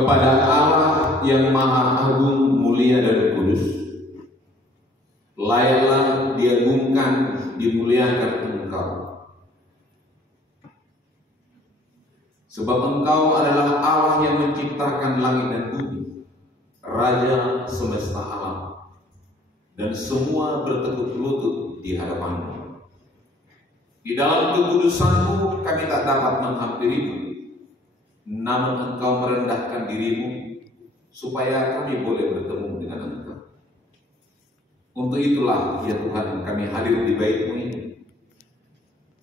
kepada Allah yang Maha Agung, mulia dan kudus, layaklah diagungkan, dimuliakan Engkau. Sebab Engkau adalah Allah yang menciptakan langit dan bumi, Raja semesta alam, dan semua bertekuk lutut di hadapan-Mu. Di dalam kekudusan-Mu kami tak dapat menghampiri-Mu, namun Engkau merendahkan diri-Mu supaya kami boleh bertemu dengan Engkau. Untuk itulah ya Tuhan, kami hadir di bait-Mu ini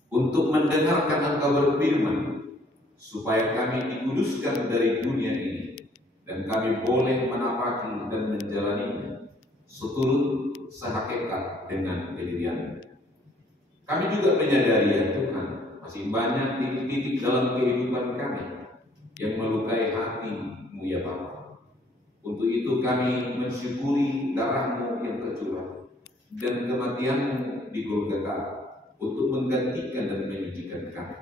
untuk mendengarkan Engkau berfirman, supaya kami dikuduskan dari dunia ini dan kami boleh menapaki dan menjalaninya seturut sehakikat dengan pendirian. Kami juga menyadari ya Tuhan, masih banyak titik-titik dalam kehidupan kami yang melukai hati-Mu ya Bapa. Untuk itu kami mensyukuri darah-Mu yang tercurah dan kematian-Mu di Golgota untuk menggantikan dan menyucikan kami.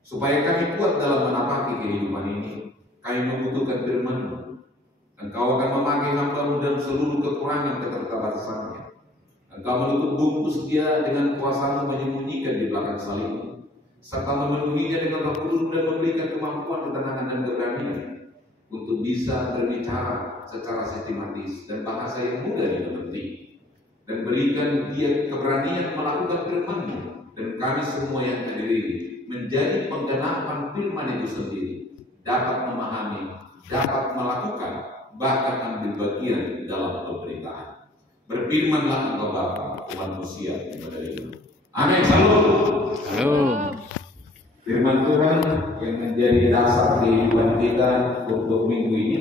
Supaya kami kuat dalam menapaki kehidupan ini, kami membutuhkan firman-Mu. Engkau akan memakai hamba-Mu dan seluruh kekurangan keterbatasannya. Engkau menutup bungkus dia dengan kuasa-Mu, menyembunyikan di belakang salib-Mu, serta memenuhinya dengan Roh Kudus dan memberikan kemampuan, ketenangan dan keberanian untuk bisa berbicara secara sistematis dan bahasa yang mudah dimengerti, dan berikan dia keberanian melakukan firman-Mu, dan kami semua yang hadir ini menjadi penggenapan firman itu sendiri, dapat memahami, dapat melakukan, bahkan ambil bagian dalam pemberitaan. Berfirmanlah Engkau Bapa, Tuhan Musia kepada kita. Amin. Salam. Firman Tuhan yang menjadi dasar kehidupan kita untuk minggu ini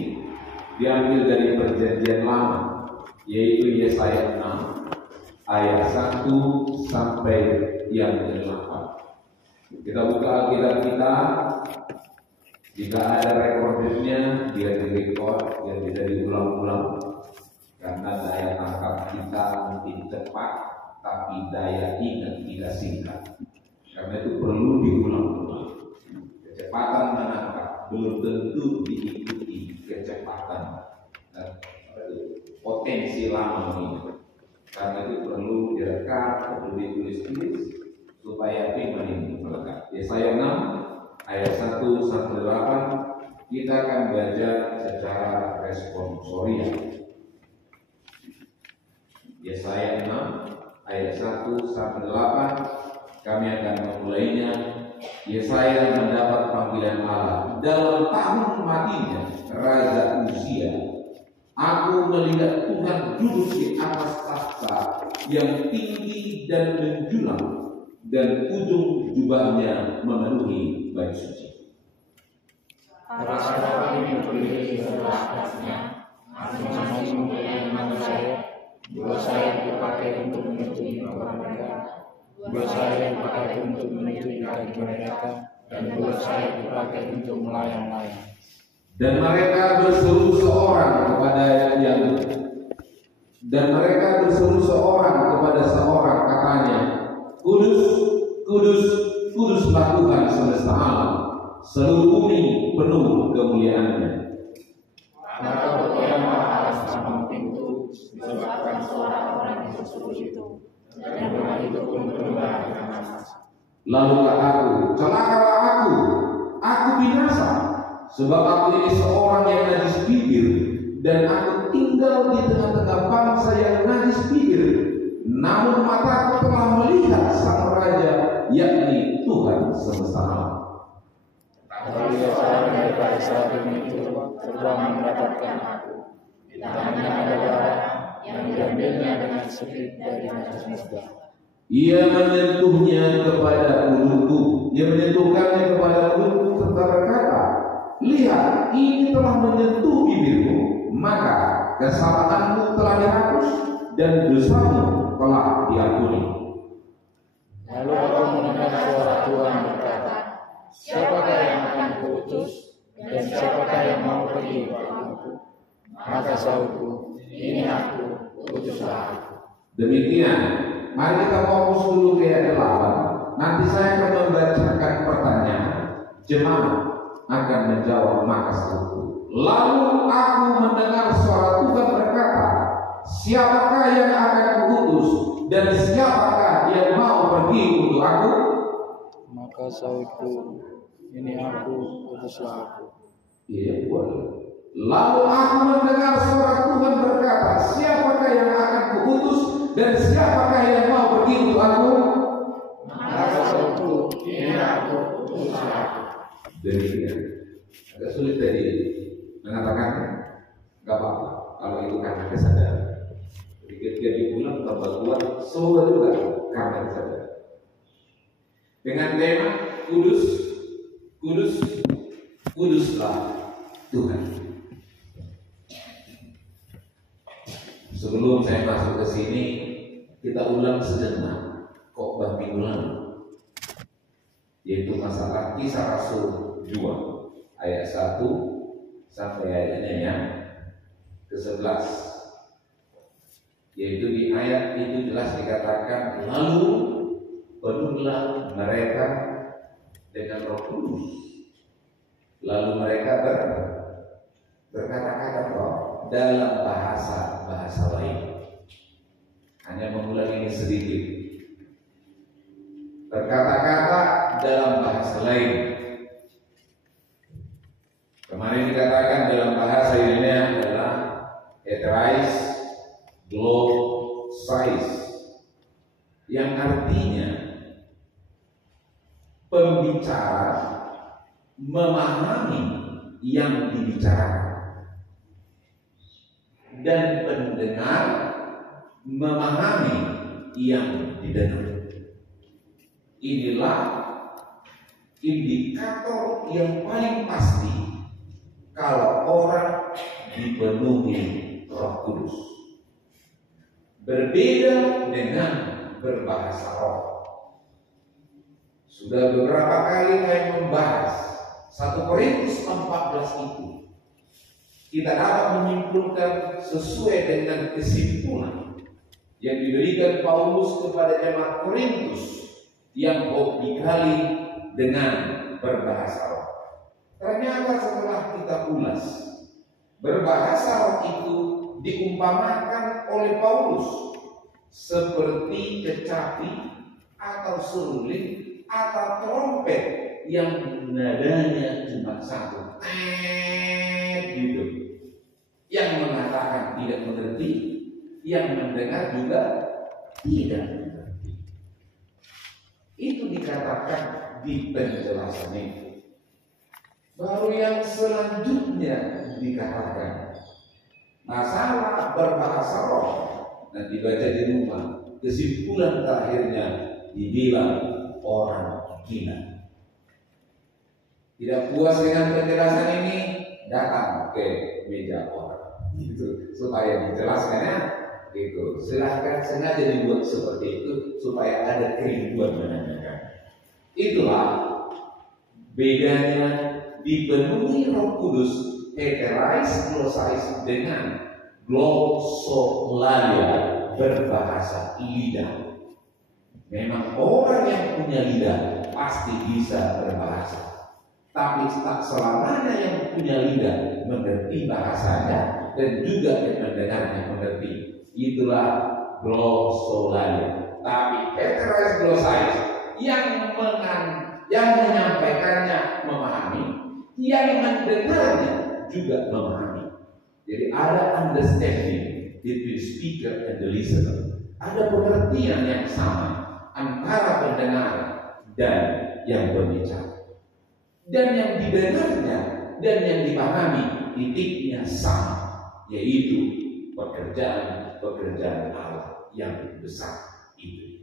diambil dari Perjanjian Lama, yaitu Yesaya 6 ayat 1 sampai yang ke-8. Kita buka Alkitab kita. Jika ada rekordernya, dia direkord, dia tidak diulang-ulang, karena daya tangkap kita mungkin cepat, tapi daya ingat tidak singkat. Karena itu perlu diulang-ulang. Kecepatan menangkap belum tentu diikuti kecepatan potensi lama ini. Karena itu perlu direkam, perlu ditulis-tulis supaya firman ini melekat. Yesaya 6 ayat 1 sampai 8 kita akan baca secara responsorial. Yesaya 6 ayat 1 sampai 8 kami akan memulainya. Yesaya mendapat panggilan Allah dalam tahun matinya Raja Uzia. Aku melihat Tuhan duduk di atas takhta yang tinggi dan menjulang, dan ujung jubahnya memenuhi bait suci. Para serabi berdiri di sebelah atasnya, masing-masing mempunyai 6 sayap. 2 sayap dipakai untuk menutupi kepala mereka, 2 sayap dipakai untuk menutupi kaki mereka, dan 2 sayap dipakai untuk melayang-layang. Dan mereka berseru seorang kepada seorang katanya, Kudus, kudus, kuduslah Tuhan semesta alam, seluruh bumi penuh kemuliaan-Nya. Maka bergoyanglah alas taman pintu disebabkan suara orang yang berseru itu, dan rumah itu pun berubah dengan panas. Lalu kataku, celakalah aku binasa, sebab aku ini seorang yang najis bibir, dan aku tinggal di tengah-tengah bangsa yang najis bibir. Namun mataku telah melihat Sang Raja, yakni Tuhan semesta alam. Lalu seorang daripada serabi itu terbang mendapatkan aku. Di tangannya ada darah yang diambilnya dengan sepit dari atas mezbah. Ia menyentuhnya kepada mulutku, ia menyentuhkannya kepada mulutku serta berkata, lihat, ini telah menyentuh bibirmu, maka kesalahanmu telah dihapus dan dosamu telah diampuni. Lalu aku mendengar suara Tuhan berkata, siapakah yang akan kuutus dan siapakah yang mau pergi kepadaku? Maka sahutku, ini aku, utuslah aku. Demikian, mari kita fokus dulu ke ayat 8. Nanti saya akan membacakan pertanyaan. Jemaat, akan menjawab, maka satu. Lalu aku mendengar suara Tuhan berkata, siapakah yang akan kuutus dan siapakah yang mau pergi untuk aku? Maka saudku, ini aku, utuslah aku. Iya, boleh. Lalu aku mendengar suara Tuhan berkata, siapakah yang akan kuutus dan siapakah yang mau pergi untuk aku? Maka saudku, ini aku, utuslah aku. Demikian. Agak sulit tadi mengatakan, nggak apa-apa kalau itu karena kesadaran. Jadi ketika diulang tambah kuat, semua juga karena kesadaran. Dengan tema kudus, kudus, kuduslah Tuhan. Sebelum saya masuk ke sini, kita ulang sejenak khotbah minggu lalu, yaitu masalah Kisah Rasul 2 ayat 1 sampai ayatnya yang ke-11. Yaitu di ayat itu jelas dikatakan, lalu penuhlah mereka dengan Roh Kudus. Lalu mereka berkata-kata dalam bahasa lain. Hanya mengulang ini sedikit. Berkata-kata dalam bahasa lain. Kemarin dikatakan dalam bahasa ini adalah Heterais Glossais, yang artinya pembicara memahami yang dibicarakan dan pendengar memahami yang didengar. Inilah indikator yang paling pasti kalau orang dipenuhi Roh Kudus. Berbeda dengan berbahasa roh. Sudah beberapa kali saya membahas 1 Korintus 14 itu. Kita dapat menyimpulkan sesuai dengan kesimpulan yang diberikan Paulus kepada jemaat Korintus yang dikali dengan berbahasa roh. Ternyata setelah kita ulas, berbahasa roh itu diumpamakan oleh Paulus seperti kecapi atau seruling atau trompet yang nadanya cuma satu, gitu. Yang mengatakan tidak mengerti, yang mendengar juga tidak mengerti. Itu dikatakan di penjelasan itu. Baru yang selanjutnya dikatakan masalah berbahasa roh. Nanti baca di rumah. Kesimpulan terakhirnya dibilang orang gila. Tidak puas dengan penjelasan ini, datang ke meja orang, gitu, supaya dijelaskannya. Gitu. Silahkan sengaja dibuat seperti itu supaya ada kerinduan menanyakan. Itulah bedanya dipenuhi Roh Kudus, Heterais Glossais, dengan Glossolalia, berbahasa lidah. Memang orang yang punya lidah pasti bisa berbahasa, tapi tak selamanya yang punya lidah mengerti bahasanya dan juga yang mendengarnya mengerti. Itulah Glossolalia. Tapi Heterais Glossais yang menyampaikannya memahami, yang mendengarnya juga memahami. Jadi ada understanding between speaker and the listener. Ada pengertian yang sama antara pendengar dan yang berbicara. Dan yang didengarnya dan yang dipahami titiknya sama, yaitu pekerjaan Allah yang besar itu.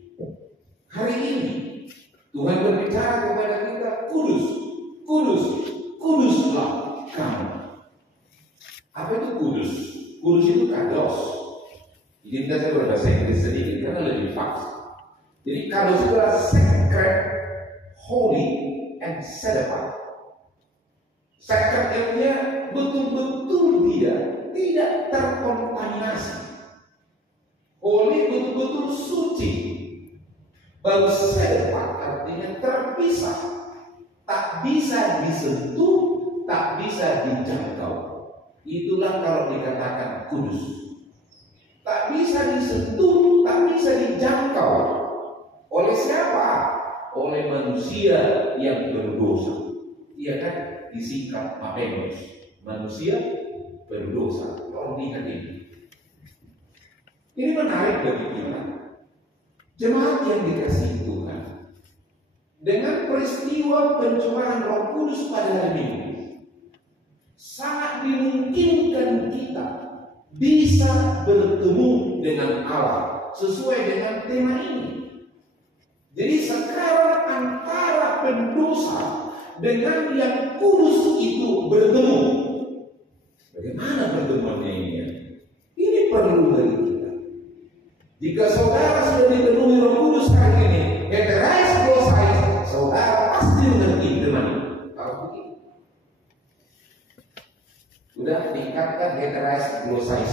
Hari ini Tuhan berbicara kepada kita, kudus, kudus, kuduslah kamu. Apa itu kudus? Kudus itu kados. Jadi kita coba berbahasa Inggris sedikit karena lebih fast. Jadi kados itu adalah sacred, holy, and set apart. Sacred artinya betul-betul dia tidak terkontaminasi. Holy betul-betul suci. Baru set apart artinya terpisah, tak bisa disentuh tak bisa dijangkau. Itulah kalau dikatakan kudus. Tak bisa disentuh, tak bisa dijangkau. Oleh siapa? Oleh manusia yang berdosa. Iya kan? Disingkat Mapenus. Manusia berdosa. Kalau lihat ini. Ini menarik bagi kita. Jemaat yang dikasihi Tuhan. Dengan peristiwa pencurahan Roh Kudus pada hari ini, sangat dimungkinkan kita bisa bertemu dengan Allah sesuai dengan tema ini. Jadi sekarang antara pendosa dengan yang kudus itu bertemu. Bagaimana pertemuannya ini? Ini perlu bagi kita. Jika saudara sudah dipenuhi Roh Kudus hari ini, heterais glosais, saudara pasti mengerti firman ini. Kalau begitu, sudah diikatkan heterais glosais,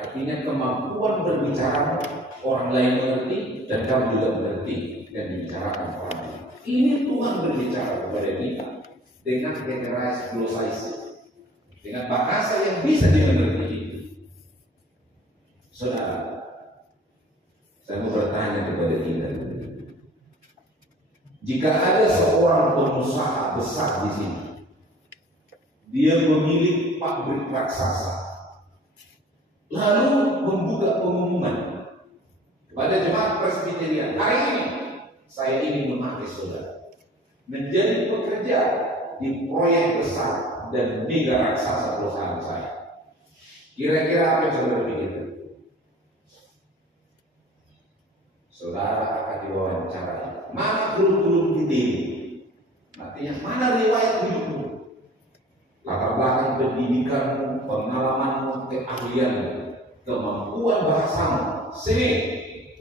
artinya kemampuan berbicara orang lain mengerti dan kamu juga mengerti dan dibicarakan orang lain. Ini Tuhan berbicara kepada kita dengan heterais glosais, dengan bahasa yang bisa dimengerti. Saudara, saya mau bertanya kepada kita. Jika ada seorang pengusaha besar di sini, dia memiliki pabrik raksasa, lalu membuka pengumuman kepada jemaat Presbyterian, hari ini saya ingin memakai saudara menjadi pekerja di proyek besar dan mega raksasa perusahaan saya. Kira-kira apa yang saudara pikirkan? Saudara akan diwawancara. Mana kurikulum kita ini? Artinya mana riwayat hidupmu? Latar belakang pendidikanmu, pengalamanmu, keahlianmu, kemampuan bahasamu. Sini,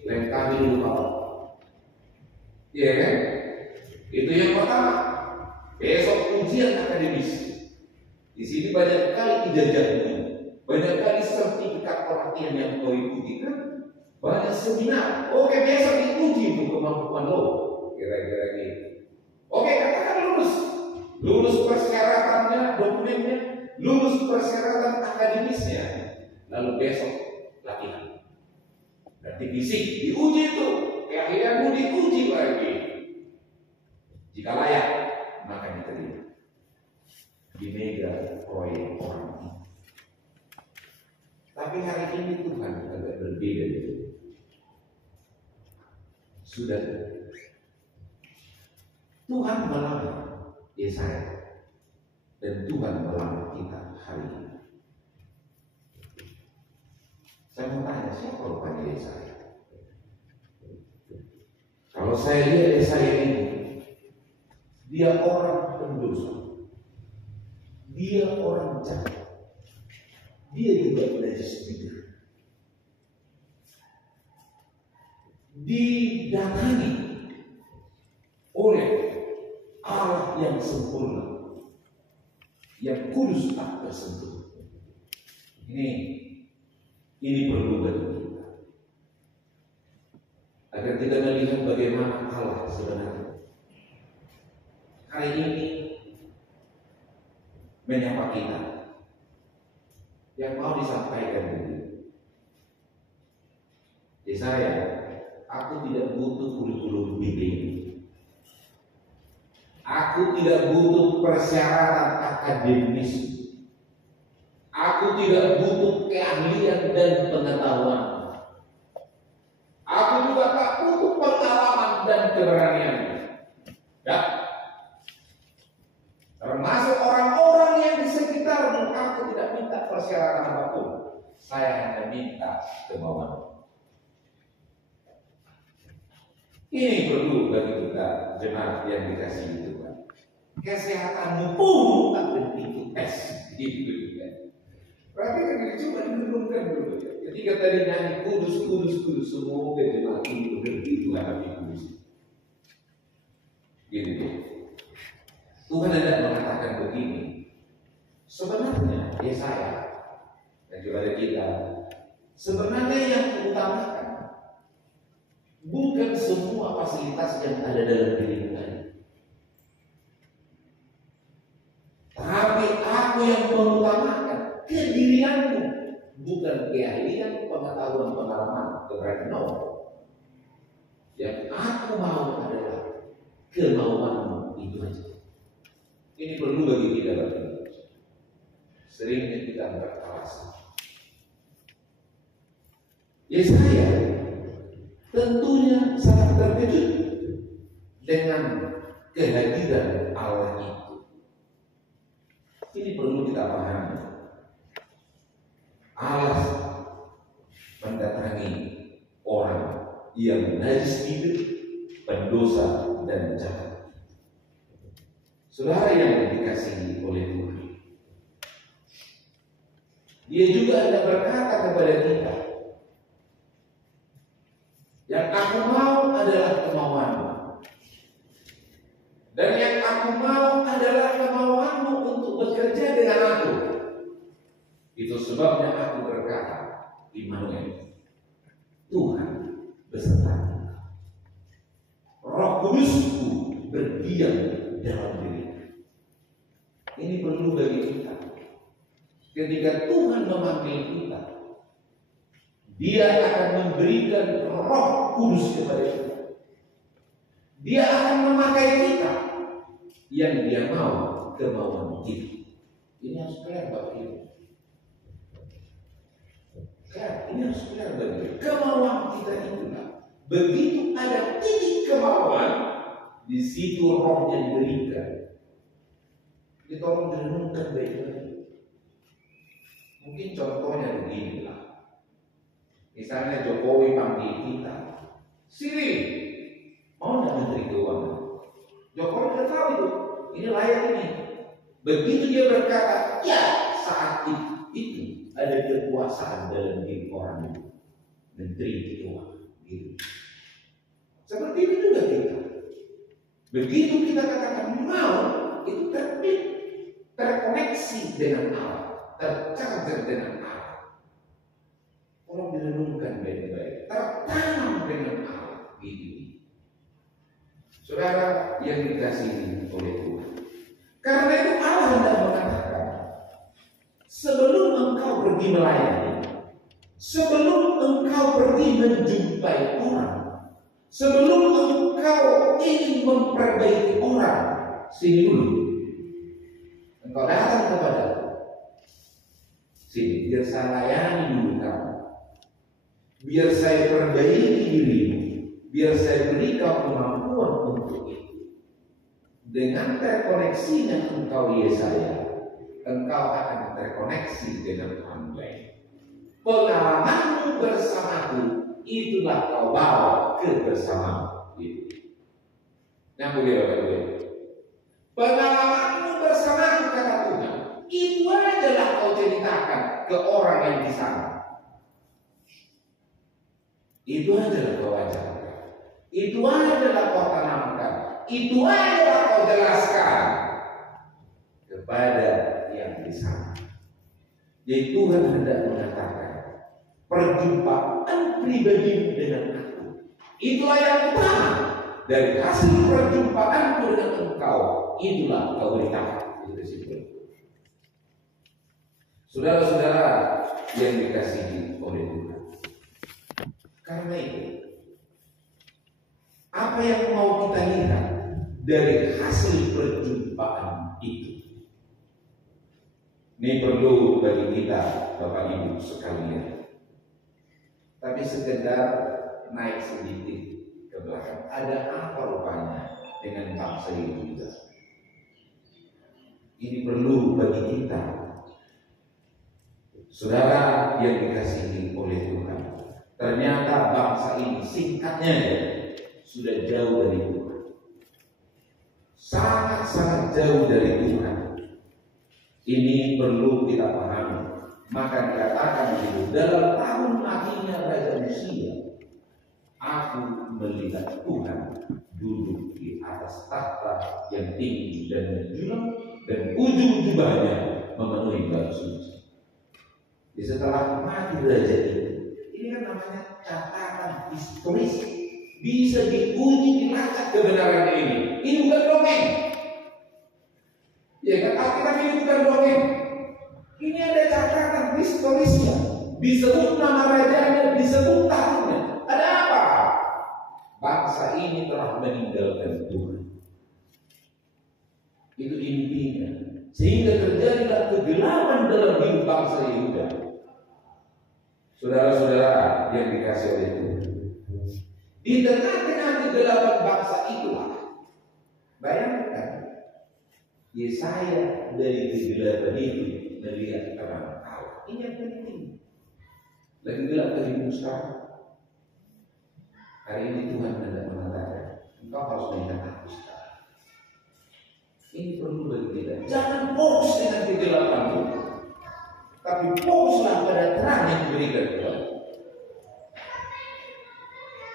lengkapi dulu Bapak. Iya kan? Itu yang pertama. Besok ujian akademis. Di sini banyak kali ijazahmu, banyak kali sertifikat pelatihan yang kau ikuti kan? Banyak seminar. Oke, besok diuji itu kemampuan lo. Kira-kira gitu. Oke, katakan lulus. Lulus persyaratannya, dokumennya, lulus persyaratan akademisnya. Lalu besok latihan. Berarti fisik diuji itu. Keahlianmu diuji lagi. Jika layak, maka diterima. Di mega proyek orang ini. Tapi hari ini Tuhan agak berbeda. Sudah Tuhan melamar Yesaya dan Tuhan melamar kita hari ini. Saya mau tanya, siapa rupanya Yesaya? Kalau saya lihat Yesaya ini, dia orang pendosa, dia orang jahat, dia juga legislatif, didatangi oleh Allah yang sempurna, yang kudus tak tersentuh. Ini perlu bagi kita agar kita melihat bagaimana Allah sebenarnya hari ini menyapa kita. Yang mau disampaikan ini, Yesaya, aku tidak butuh kurikulum bimbing. Aku tidak butuh persyaratan akademis. Aku tidak butuh keahlian dan pengetahuan. Aku juga tak butuh pengalaman dan keberanian. Ya. Termasuk orang-orang yang di sekitarmu, aku tidak minta persyaratan apapun. Saya hanya minta kemauan. Ini perlu bagi kita jemaat yang dikasihi Tuhan. Kesehatanmu pun tak penting tes. Berarti kan cuma direnungkan dulu. Ketika tadi nyanyi kudus, kudus, kudus, semoga jemaat ini begitu hati kudus. Gini deh. Tuhan hendak mengatakan begini. Sebenarnya Yesaya dan kepada kita, sebenarnya yang utamakan bukan semua fasilitas yang ada dalam diri kita. kepada Noah. Yang aku mau adalah kemauanmu itu aja. Ini perlu bagi kita berdua. Seringnya kita beralasan. Yesaya tentunya sangat terkejut dengan kehadiran Allah itu. Ini perlu kita pahami. Allah mendatangi orang yang najis hidup, pendosa dan jahat. Saudara yang dikasihi oleh Tuhan, Dia juga ada berkata kepada kita, yang aku mau adalah kemauanmu, dan yang aku mau adalah kemauanmu untuk bekerja dengan aku. Itu sebabnya aku berkata, Immanuel, Tuhan beserta kita. Roh Kudusku berdiam dalam diri. Ini perlu bagi kita. Ketika Tuhan memanggil kita, Dia akan memberikan Roh Kudus kepada kita. Dia akan memakai kita yang Dia mau kemauan kita. Ini harus clear bagi kita. Ini harus clear bagi kita. Kemauan kita itulah. Begitu ada titik kemauan, di situ rohnya diberikan. Jadi tolong direnungkan baik-baik. Mungkin contohnya beginilah. Misalnya Jokowi panggil kita, sini, mau nggak Menteri Keuangan? Jokowi udah tahu itu, ini layak ini. Begitu dia berkata, ya saat itu ada kekuasaan dalam diri orang itu, Menteri Keuangan. Gitu. Seperti itu juga kita. Begitu kita katakan mau, itu terkoneksi dengan Allah, tercharger dengan Allah. Tolong direnungkan baik-baik, tertanam dengan Allah. Gitu. Saudara yang dikasihi oleh Tuhan, karena itu Allah hendak mengatakan, sebelum engkau pergi melayani, sebelum engkau pergi menjumpai orang, sebelum engkau ingin memperbaiki orang, sini dulu. Engkau datang kepada aku. Sini, biar saya layani dulu kamu. Biar saya perbaiki dirimu. Biar saya beri kau kemampuan untuk itu. Dengan terkoneksinya engkau Yesaya, engkau akan terkoneksi dengan orang lain. Pengalamanmu bersamaku, itulah kau bawa ke bersamamu. Yang boleh Bapak-Ibu. Pengalamanmu bersamaku, kata Tuhan, itu adalah kau ceritakan ke orang yang di sana. Itu adalah kau ajarkan. Itu adalah kau tanamkan. Itu adalah kau jelaskan kepada yang di sana. Jadi Tuhan hendak mengatakan, perjumpaan pribadi dengan aku, itulah yang utama. Dari hasil perjumpaanku dengan engkau, itulah kau beritahu. Saudara-saudara yang dikasihi oleh Tuhan, karena itu, apa yang mau kita lihat dari hasil perjumpaan itu? Ini perlu bagi kita, Bapak Ibu sekalian. Tapi sekedar naik sedikit ke belakang, ada apa rupanya dengan bangsa ini juga? Ini perlu bagi kita, saudara yang dikasihi oleh Tuhan. Ternyata bangsa ini singkatnya sudah jauh dari Tuhan, sangat-sangat jauh dari Tuhan. Ini perlu kita pahami. Maka dikatakan itu dalam tahun akhirnya Raja Usia, aku melihat Tuhan duduk di atas takhta yang tinggi dan menjulang, dan ujung jubahnya memenuhi batu suci. Jadi setelah mati raja ini kan namanya catatan historis, bisa diuji, dilacak kebenaran ini. Ini bukan dongeng. Ya kan, Alkitab ini bukan dongeng. Ini ada catatan historisnya, disebut nama rajanya, disebut tahunnya, bangsa ini telah meninggalkan Tuhan. Itu intinya. Sehingga terjadilah kegelapan dalam hidup bangsa Yehuda. Saudara-saudara yang dikasih oleh Tuhan, di tengah-tengah kegelapan bangsa itulah, bayangkan Yesaya dari kegelapan itu melihat terang Allah. Ini yang penting. Lagi gelap ke hidup sekarang. Hari ini Tuhan hendak mengatakan, engkau harus melihat aku sekarang. Ini perlu bagi kita. Jangan fokus dengan kegelapan itu, tapi fokuslah pada terang yang diberikan Tuhan.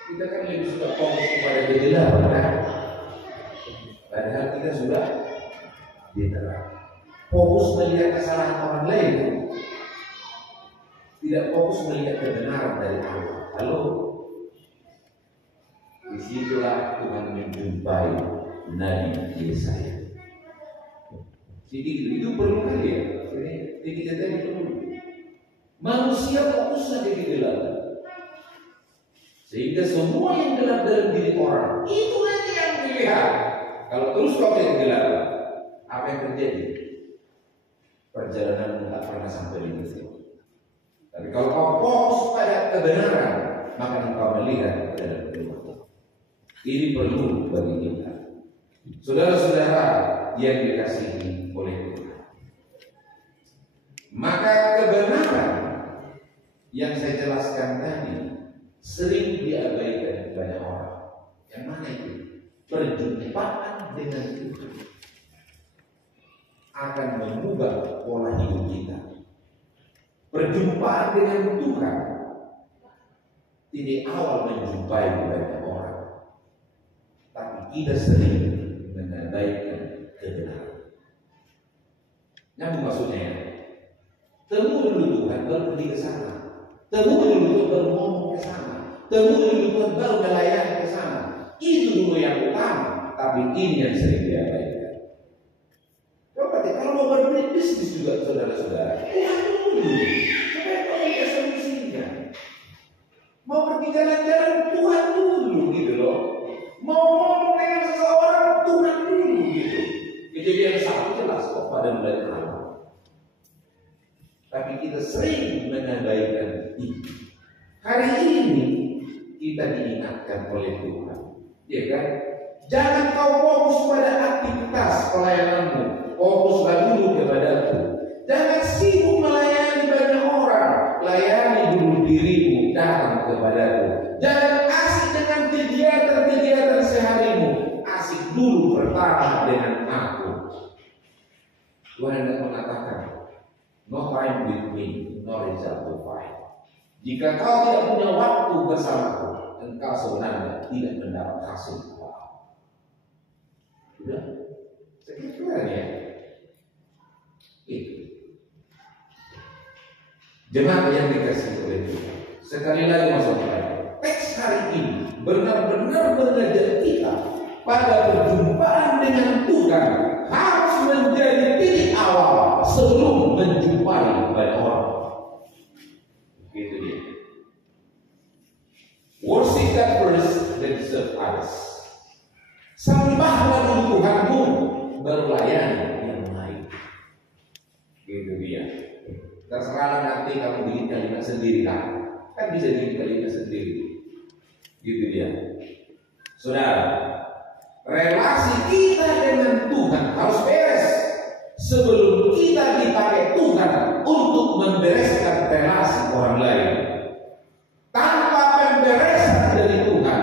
Kita kan lebih suka fokus kepada kegelapan, kan? Padahal kita sudah di terang. Fokus melihat kesalahan orang lain, tidak fokus melihat kebenaran dari Allah. Halo, disitulah Tuhan menjumpai Nabi Yesaya. Jadi itu perlu kali ya. Jadi kita tadi perlu. Manusia fokus saja di kegelapan, sehingga semua yang gelap dalam diri orang itu nanti yang dilihat. Kalau terus kau lihat kegelapan, apa yang terjadi? Perjalanan tidak pernah sampai di situ. Tapi kalau kau fokus pada kebenaran, maka engkau melihat dalam Tuhan. Ini perlu bagi kita, saudara-saudara yang dikasihi oleh Tuhan. Maka kebenaran yang saya jelaskan tadi sering diabaikan banyak orang. Yang mana itu? Perjumpaan dengan Tuhan akan mengubah pola hidup kita. Perjumpaan dengan Tuhan tidak awal menjumpai banyak orang, tapi kita sering mengabaikan kebenaran. Nyambung maksudnya ya? Temu dulu Tuhan baru pergi ke sana. Temu dulu Tuhan baru ngomong ke sana. Temu dulu Tuhan baru melayani ke sana. Itu dulu yang utama, tapi ini yang sering diabaikan. Kalau mau berbisnis juga saudara-saudara, Tuhan dulu. Supaya kau punya solusinya. Mau pergi jalan-jalan, Tuhan dulu gitu loh. Mau ngomong dengan seseorang, Tuhan dulu gitu. Kejadian 1 jelas kok pada mulai Allah. Tapi kita sering mengabaikan itu. Hari ini kita diingatkan oleh Tuhan, ya kan? Jangan kau fokus pada aktivitas pelayananmu, fokuslah dulu kepada Aku. Jangan sibuk melayani banyak orang, layani dulu dirimu, datang kepada Aku. Jangan asik dengan kegiatan-kegiatan seharimu, asik dulu bertahan dengan Aku. Tuhan hendak mengatakan, no time with me, no result to find. Jika kau tidak punya waktu bersamaku, engkau sebenarnya tidak mendapat hasil apa-apa. Sudah, sekian ya. Itu. Jemaat yang dikasihi oleh Tuhan. Sekali lagi maksudnya, teks hari ini benar-benar mengajak kita pada perjumpaan dengan Tuhan harus menjadi titik awal sebelum menjumpai banyak orang. Gitu dia. Worship God first, then serve others. Sembahlah dulu Tuhanmu, baru layani yang lain. Gitu dia. Terserah nanti kamu bikin kalimat sendiri lah. Kan bisa bikin kalimat sendiri. Gitu dia. Saudara, relasi kita dengan Tuhan harus beres sebelum kita dipakai Tuhan untuk membereskan relasi orang lain. Tanpa pemberesan dari Tuhan,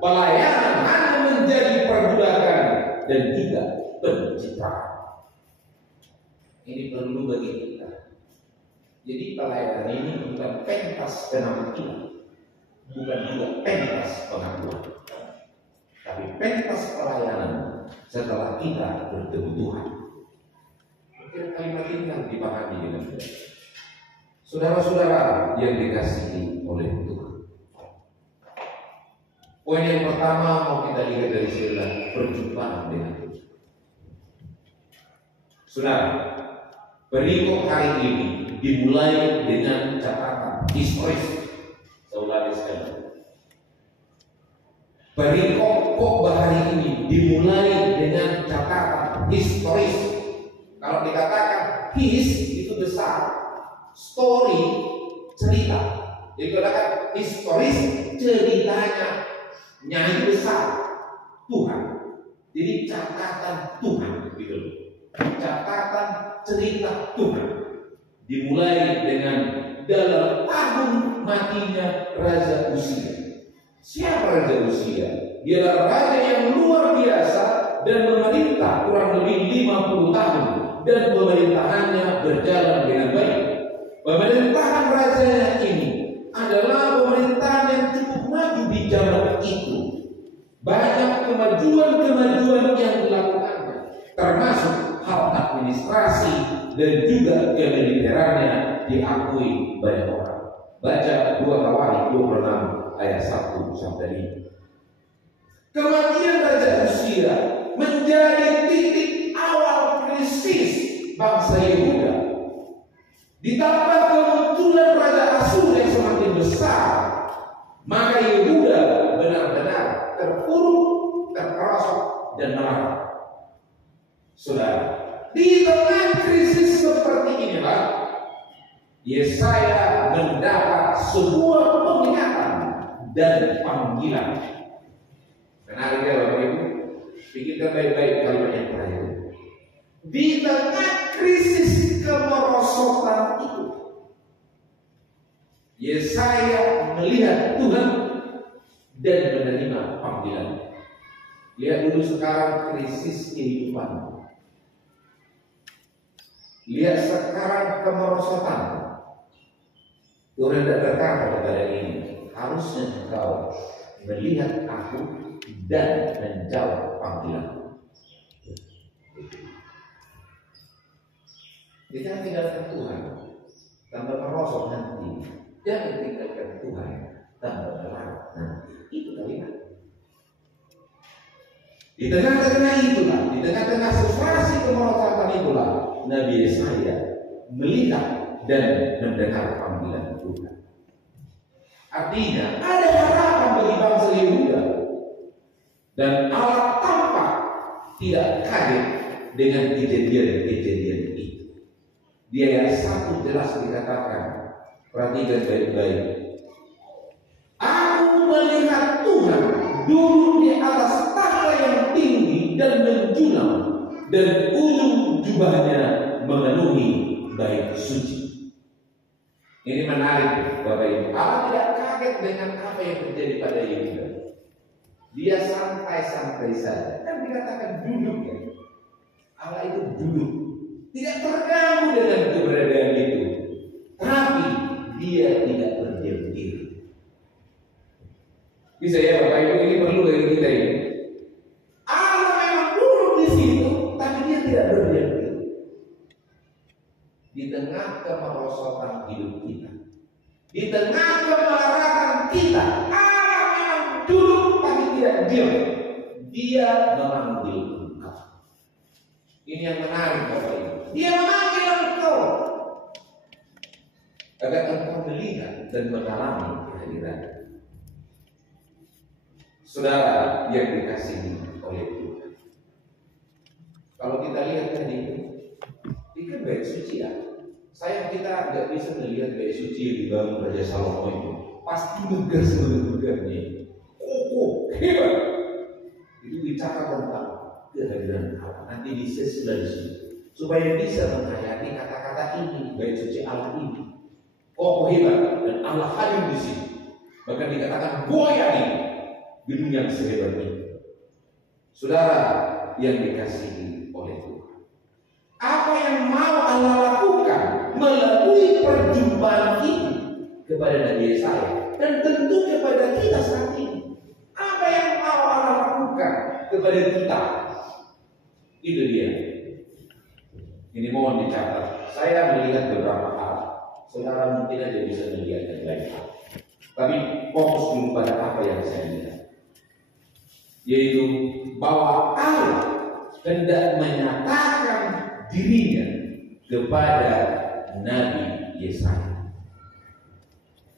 pelayanan hanya menjadi perbudakan dan juga pencitraan. Ini perlu bagi kita. Jadi pelayanan ini bukan pentas penampilan, bukan juga pentas pengakuan, tapi pentas pelayanan setelah kita bertemu Tuhan. Mungkin kalimat ini yang dipahami dengan baik. Saudara-saudara yang dikasihi oleh Tuhan. Poin yang pertama mau kita lihat dari sila perjumpaan dengan Tuhan. Saudara, perikop hari ini dimulai dengan catatan historis. Saya ulangi sekali. Perikop khotbah hari ini dimulai dengan catatan historis. Kalau dikatakan his itu besar, story cerita. Jadi katakan historis ceritanya, nyanyi besar Tuhan. Jadi catatan Tuhan gitu loh. Catatan cerita Tuhan dimulai dengan dalam tahun matinya Raja Uzia. Siapa Raja Uzia? Dialah raja yang luar biasa dan memerintah kurang lebih 50 tahun, dan pemerintahannya berjalan dengan baik. Pemerintahan rajanya ini adalah pemerintahan yang cukup maju di zaman itu. Banyak kemajuan-kemajuan yang dilakukannya, termasuk hal administrasi dan juga kemiliterannya diakui banyak orang. Baca 2 Kawali 26 ayat 1 sampai 5. Kematian Raja Uzia menjadi titik awal krisis bangsa Yehuda. Ditambah kemunculan Raja Asyur yang semakin besar, maka Yehuda benar-benar terpuruk, terperosok, dan marah. Saudara, di tengah krisis seperti inilah Yesaya mendapat sebuah penglihatan dan panggilan. Menarik ya Bapak Ibu, pikirkan baik-baik kalimat yang terakhir. Di tengah krisis kemerosotan itu, Yesaya melihat Tuhan dan menerima panggilan. Lihat dulu sekarang krisis kehidupan. Lihat sekarang kemerosotan. Tuhan tidak berkata kepada ini, harusnya engkau melihat aku dan menjawab panggilan. Jangan tinggalkan Tuhan tanpa merosot nanti. Jangan tinggalkan Tuhan tanpa berharap nanti. Itu kalimat. Di tengah-tengah itulah, di tengah-tengah situasi kemerosotan itulah, Nabi Yesaya melihat dan mendengar panggilan Tuhan. Artinya ada harapan bagi bangsa Yehuda, dan Allah tampak tidak kaget dengan kejadian-kejadian itu. Di ayat 1 jelas dikatakan, perhatikan baik-baik. Aku melihat Tuhan duduk di atas tahta yang tinggi dan menjulang, dan ujung jubahnya memenuhi bait suci. Ini menarik Bapak Ibu. Allah tidak kaget dengan apa yang terjadi pada Yehuda. Dia santai-santai saja. Kan dikatakan duduk ya. Allah itu duduk, tidak terganggu dengan keberadaan itu. Tapi dia tidak berdiam diri. Bisa ya Bapak Ibu, ini perlu dari kita ini. Allah memang duduk di situ, tapi dia tidak berdiam diri. Di tengah kemerosotan hidup kita, di tengah kemelaratan kita, Allah memang duduk tapi tidak diam. Dia memanggil engkau. Ini yang menarik Bapak Ibu. Dia memanggil engkau agar engkau melihat dan mengalami kehadiran. Saudara yang dikasihi oleh Tuhan, kalau kita lihat tadi ini kan bait suci ya. Sayang kita nggak bisa melihat bait suci yang dibangun Raja Salomo itu. Pasti megah sebenarnya, kokoh, hebat. Itu bicara tentang kehadiran Allah. Nanti bisa sudah di sini, supaya bisa menghayati kata-kata ini, bait suci Allah ini kokoh hebat dan Allah hadir di sini. Bahkan dikatakan goyah ini gedung yang sehebat ini. Saudara yang dikasihi oleh Tuhan, apa yang mau Allah lakukan melalui perjumpaan ini kepada Nabi Yesaya dan tentu kepada kita saat ini? Apa yang mau Allah lakukan kepada kita? Itu dia. Ini mohon dicatat. Saya melihat beberapa hal. Saudara mungkin aja bisa melihat yang lain. Tapi fokus dulu pada apa yang saya lihat, yaitu bahwa Allah hendak menyatakan dirinya kepada Nabi Yesaya.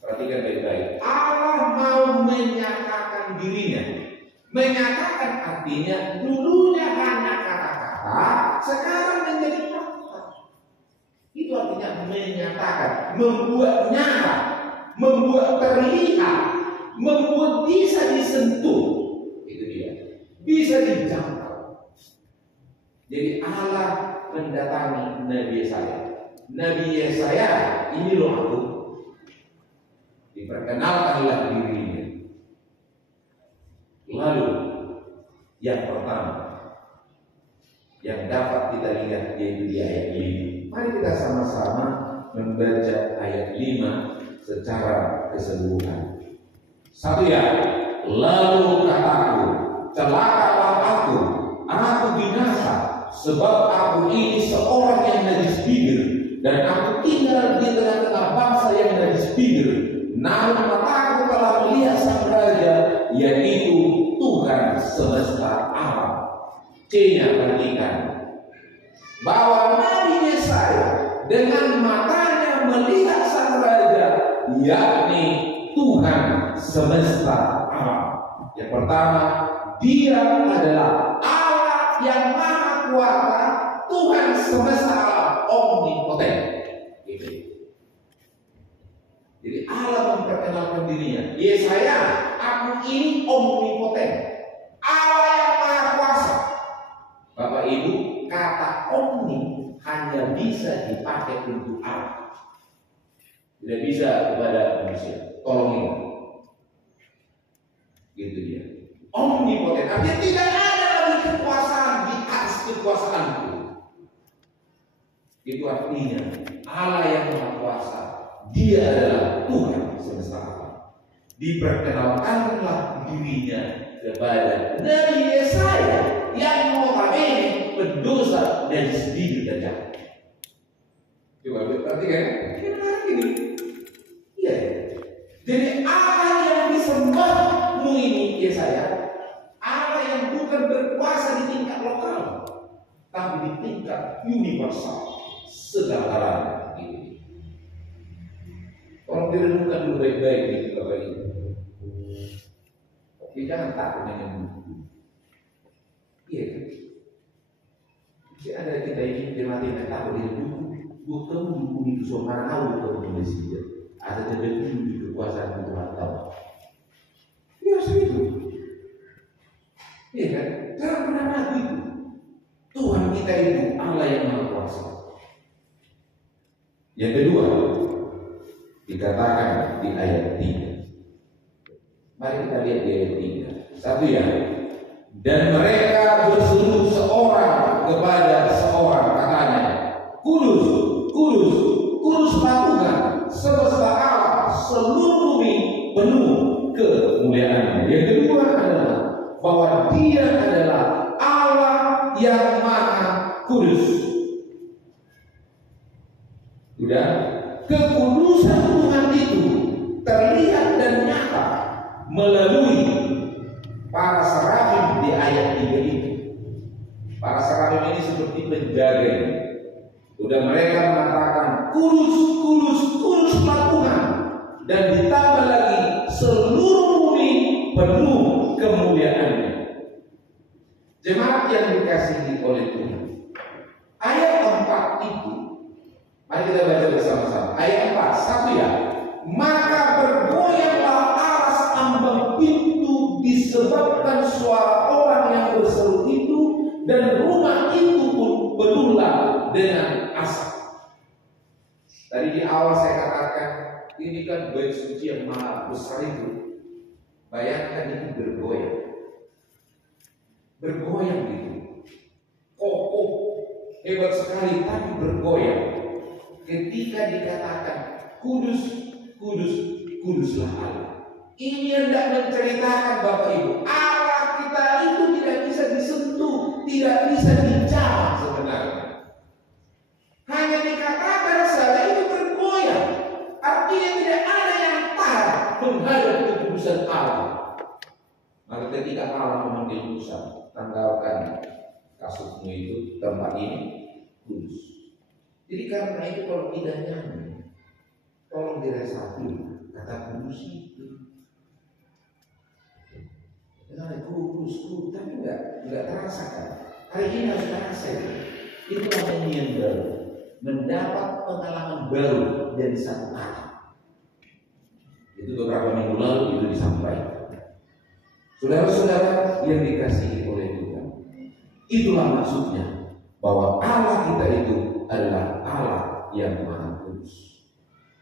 Perhatikan baik-baik. Allah mau menyatakan dirinya Artinya dulunya hanya kata-kata, sekarang menjadi fakta. Itu artinya menyatakan, membuat nyata, membuat terlihat, membuat bisa disentuh. Itu dia, bisa dijangkau. Jadi Allah mendatangi Nabi Yesaya. Nabi Yesaya, ini loh aku. Diperkenalkanlah dirinya. Lalu yang pertama yang dapat kita lihat yaitu di ayat 5. Mari kita sama-sama membaca ayat 5 secara keseluruhan. Satu ya. Lalu kataku, celakalah aku binasa, sebab aku ini seorang yang najis bibir, dan aku tinggal di tengah-tengah bangsa yang najis bibir. Namun mataku telah melihat sang raja, yaitu Tuhan semesta alam. C-nya perhatikan bahwa Nabi Yesaya dengan matanya melihat sang raja, yakni Tuhan semesta alam. Yang pertama, dia adalah Allah yang maha kuasa, Tuhan semesta alam, omnipoten. Jadi Allah memperkenalkan dirinya. Yesaya, aku ini omnipoten, Allah yang maha kuasa. Bapak Ibu, kata omni hanya bisa dipakai untuk Allah, tidak bisa kepada manusia. Tolong ingat, gitu dia. Omnipoten artinya tidak ada lagi kekuasaan di atas kekuasaanku. Itu artinya Allah yang maha kuasa, dia adalah Tuhan semesta alam. Diperkenalkanlah dirinya kepada Nabi Yesaya yang notabene pendosa dan sedih dan jahat. Coba perhatikan, ini. Iya. Jadi Allah yang disembahmu ini Yesaya, Allah yang bukan berkuasa di tingkat lokal, tapi di tingkat universal, segala ini. Kalau direnungkan dulu baik-baik gitu Bapak Ibu. Oke, jangan takut dengan buku. Iya kan? Jadi ada kita ini dilatih takut dengan buku. Bukan buku itu soal tahu kalau tulis dia. Ada jadi di kekuasaan Tuhan tahu. Ya segitu. Iya kan? Jangan pernah ragu itu. Tuhan kita itu Allah yang maha kuasa. Yang kedua, dikatakan di ayat 3. Mari kita lihat di ayat 3. Satu ya. Dan mereka berseru seorang kepada seorang, katanya, Kudus, kudus, kuduslah Tuhan semesta alam, seluruh bumi penuh kemuliaan-Nya. Yang kedua adalah bahwa Dia adalah Allah yang maha kudus. Sudah, kekudusan Tuhan itu terlihat dan nyata melalui para serafim di ayat 3 ini. Para serafim ini seperti penjaga. Sudah mereka mengatakan kudus, kudus, kuduslah Tuhan, dan ditambah lagi seluruh bumi penuh kemuliaan-Nya. Jemaat yang dikasihi oleh Tuhan, ayat 4 itu, mari kita baca bersama-sama. Ayat 4, satu ya. Maka bergoyanglah aras ambang pintu disebabkan suara orang yang berseru itu, dan rumah itu pun penuhlah dengan asap. Tadi di awal saya katakan, ini kan bait suci yang maha besar itu. Bayangkan itu bergoyang. Bergoyang gitu. Kokoh, hebat sekali, tapi bergoyang. Ketika dikatakan kudus, kudus, kuduslah Allah. Ini hendak menceritakan Bapak Ibu, Allah kita itu tidak bisa disentuh, tidak bisa dijamah sebenarnya. Hanya dikatakan saja itu bergoyang. Artinya tidak ada yang tahan menghadap kekudusan Allah. Maka ketika Allah memanggil Musa, tanggalkan kasutmu itu, tempat ini kudus. Jadi karena itu kalau tidak nyaman, tolong diresapi kata kudus itu. Jangan kudus, tapi enggak. rasakan. Hari ini harus kita rasakan. Itu namanya yang baru. Mendapat pengalaman baru dari satu arah. Itu beberapa minggu lalu itu disampaikan. Saudara-saudara yang dikasihi oleh Tuhan, itulah maksudnya bahwa Allah kita itu adalah Allah yang Maha Kudus,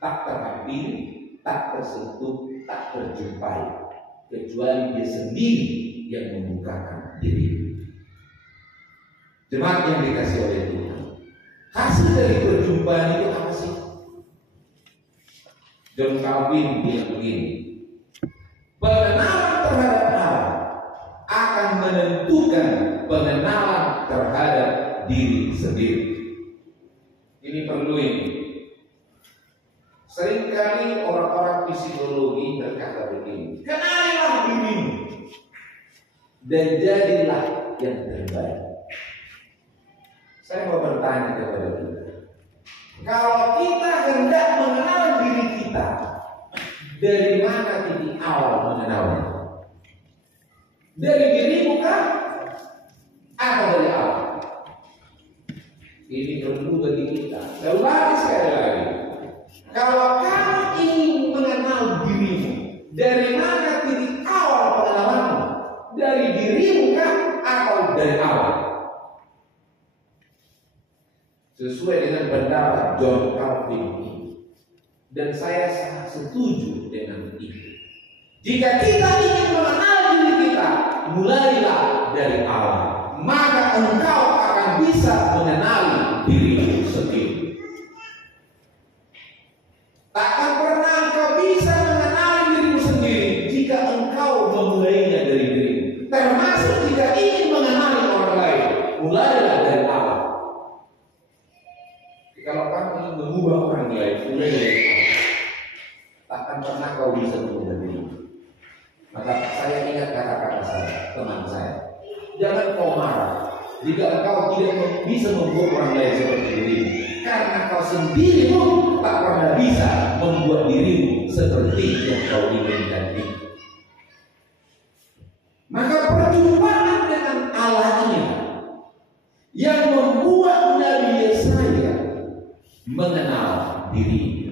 tak terhampiri, tak tersentuh, tak terjumpai, kecuali Dia sendiri yang membukakan diri. Jemaat yang dikasihi oleh Tuhan, hasil dari perjumpaan itu apa sih? John Calvin bilang begini, pengenalan terhadap Allah akan menentukan pengenalan terhadap diri sendiri. Ini perlu ini. Seringkali orang-orang psikologi berkata begini, kenalilah dirimu dan jadilah yang terbaik. Saya mau bertanya kepada kita, kalau kita hendak mengenal diri kita, dari mana titik awal mengenalnya? Dari dirimu kah? Atau dari awal? Ini perlu bagi kita. Sekali lagi, kalau kamu ingin mengenal dirimu, dari mana titik awal pengenalanmu? Dari dirimu kah? Atau dari awal? Sesuai dengan pendapat John Calvin ini, dan saya sangat setuju dengan itu. Jika kita ingin mengenal diri kita, mulailah dari awal, maka engkau akan bisa mengenali dirimu sendiri. Takkan pernah engkau bisa mengenali dirimu sendiri jika engkau memulainya dari dirimu. Termasuk jika ingin mengenali orang lain, mulailah dari awal. Kalau kamu ingin mengubah orang lain, mulai dari awal. Takkan pernah kau bisa mengubah diri. Maka saya ingat kata-kata saya, teman saya, jangan kau marah jika engkau tidak bisa membuat orang lain seperti dirimu, karena kau sendiri pun tak pernah bisa membuat dirimu seperti yang kau inginkan itu. Maka perjumpaan dengan Allah ini yang membuat Nabi Yesaya mengenal diri.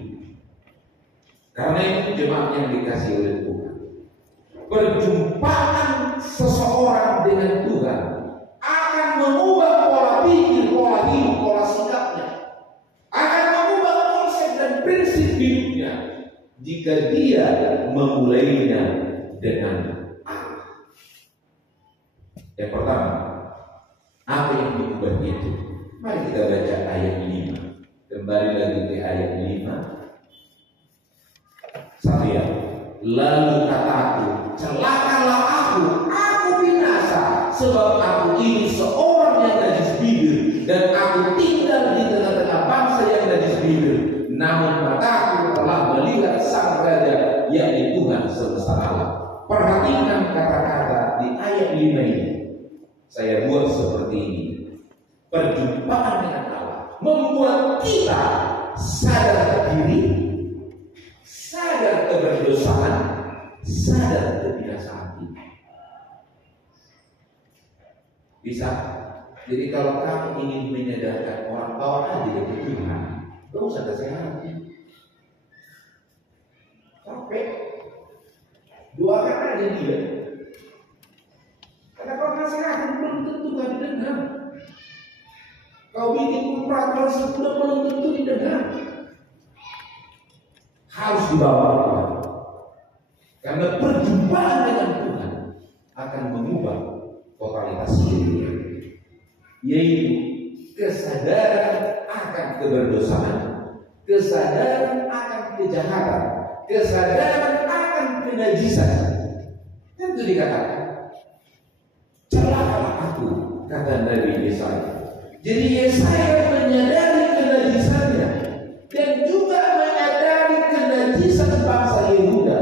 Karena itu jemaat yang dikasihi oleh Tuhan, perjumpaan seseorang dengan Tuhan akan mengubah pola pikir, pola hidup, pola sikapnya, akan mengubah konsep dan prinsip hidupnya jika dia memulainya dengan Allah. Yang pertama, apa yang diubah itu? Mari kita baca ayat 5. Kembali lagi ke ayat 5. Saya lalu kataku, celakalah aku binasa, sebab aku ini seorang yang najis bibir, dan aku tinggal di tengah-tengah bangsa yang najis bibir. Namun mataku telah melihat Sang Raja, yakni Tuhan semesta alam. Perhatikan kata-kata di ayat 5 ini. Saya buat seperti ini. Perjumpaan dengan Allah membuat kita sadar diri, sadar keberdosaan, sadar kebinasaan kita. Bisa. Jadi kalau kamu ingin menyadarkan orang bahwa aja dari Tuhan, kamu usah kasih hati. Capek. Doakan aja dia. Karena kalau nasihat belum tentu gak didengar. Kau bikin peraturan sudah belum tentu didengar. Harus dibawa Tuhan. Karena perjumpaan dengan Tuhan akan mengubah totalitas diri, yaitu kesadaran akan keberdosaan, kesadaran akan kejahatan, kesadaran akan kenajisan. Tentu dikatakan, celakalah aku, kata Nabi Yesaya. Jadi Yesaya menyadari kenajisannya dan juga menyadari kenajisan bangsa Yehuda.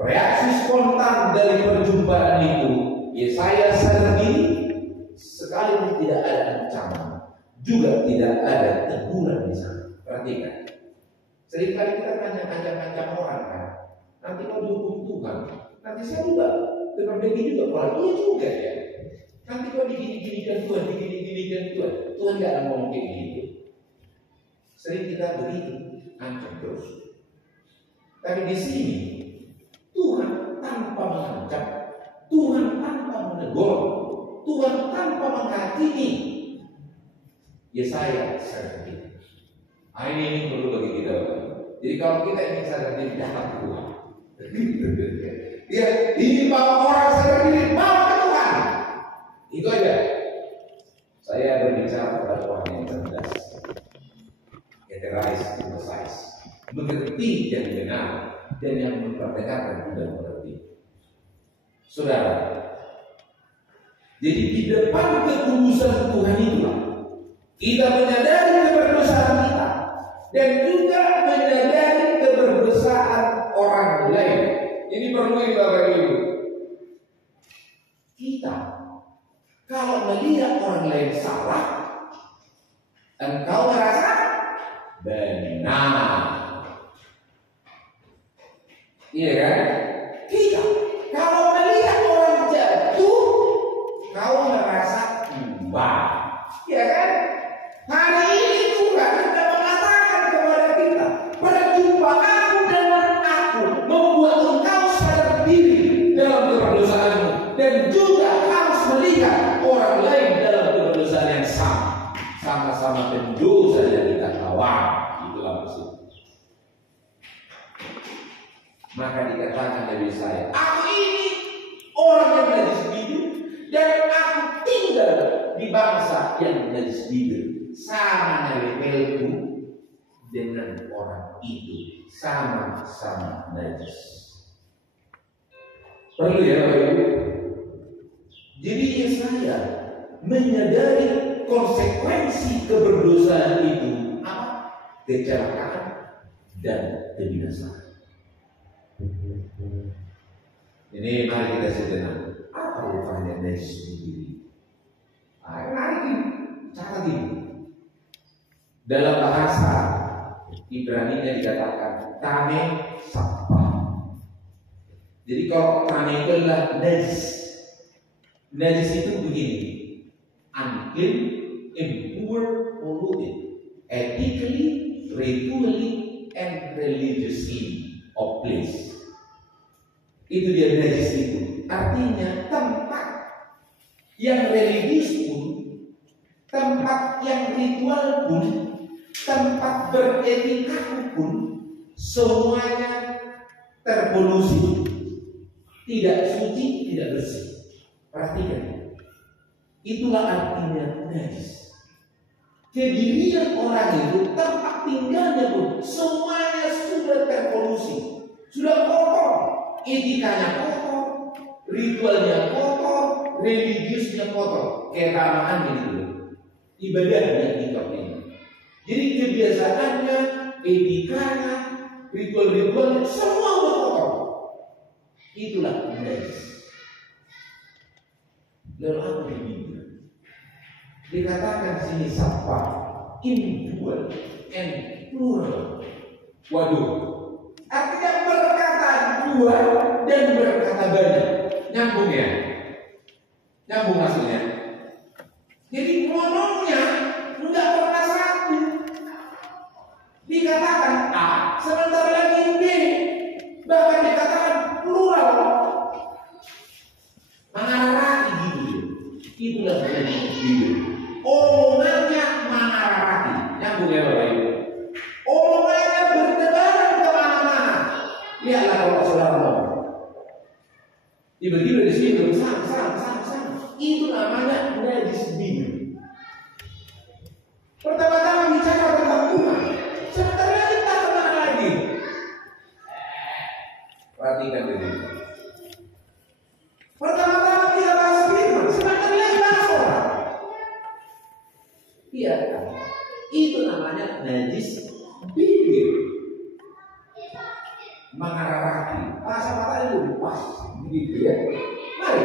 Reaksi spontan dari perjumpaan itu, Yesaya sadar diri, sekalipun tidak ada ancaman, juga tidak ada teguran di sana. Perhatikan, seringkali kita ngancam-ngancam orang kan, nanti kau dihukum Tuhan, nanti saya juga, dengan begini juga, iya juga ya, nanti kau digini diginikan Tuhan, diginikan Tuhan. Tuhan nggak ada ngomong kayak gitu. Sering kita begitu, ancam terus. Tapi di sini Tuhan tanpa mengancam, Tuhan tanpa menegur, Tuhan tanpa menghakimi. Yesaya sadar diri. Ini perlu bagi kita. Jadi kalau kita ingin sadar diri, datang Tuhan. Ya, ini bawa orang sadar diri, bawa ke Tuhan. Itu aja. Saya berbicara pada orang yang cerdas, eterais, precise, mengerti yang benar dan yang mempraktekkan tidak mengerti. Saudara, jadi di depan kekudusan Tuhan itulah kita menyadari keberdosaan kita dan juga menyadari keberdosaan orang lain. Ini perlu Bapak Ibu. Kita kalau melihat orang lain salah, engkau merasa benar. Iya kan? Kita kalau melihat orang jatuh, kau merasa imbang. Iya kan? Hari ini Tuhan sudah mengatakan kepada kita, perjumpaanmu dengan aku membuat engkau sadar diri dalam keberdosaanmu dan juga harus melihat orang lain dalam keberdosaan yang sama. Sama-sama pendosa yang kita kawan. Itulah maksud. Maka dikatakan dari saya, aku ini orang yang najis bibir dan aku tinggal di bangsa yang najis bibir. Sama levelku dengan orang itu, sama-sama najis. Perlu ya Bapak Ibu. Jadi saya menyadari konsekuensi keberdosaan itu apa? Kecelakaan dan kebinasaan. Ini mari kita sejenak. Apa rupanya najis sendiri? Mari cara ini. Dalam bahasa Ibrani-nya dikatakan tame sapa. Jadi kalau tame itu adalah najis. Najis itu begini, unclean, impure, polluted, ethically, ritually, and religiously of place. Itu dia najis itu. Artinya tempat yang religius pun, tempat yang ritual pun, tempat beretika pun, semuanya terpolusi, tidak suci, tidak bersih. Perhatikan, itulah artinya najis. Kedirian orang itu, tempat tinggalnya pun, semuanya sudah terpolusi, sudah kotor. Etikanya kotor, ritualnya kotor, religiusnya kotor, keramahan itu, ibadahnya kotor ini. Jadi kebiasaannya, etikanya, ritual-ritualnya semua kotor. Itulah najis. Lalu apa ini? Dikatakan sini sapa, individual and plural. Waduh, artinya berkata dua dan berkata banyak. Nyambung ya? Nyambung maksudnya. Jadi mononya enggak pernah satu. Dikatakan A, sebentar lagi B. Bahkan dikatakan plural. Mengarah gitu. Itulah najis. Omongannya mengarah. Nyambung ya Bapak Ibu. Omongannya bertebaran kemana-mana. Lihatlah kalau saudara ngomong. Tiba-tiba di sini sang. Itu namanya najis bibir. Pertama-tama bicara tentang Tuhan. Sebentar lagi kita kemana lagi? Perhatikan dulu. Pertama-tama kita bahas firman. Sebentar lagi bahas orang. Iya kan? Itu namanya najis bibir. Mengarah bahasa mata itu pas begitu ya. Mari.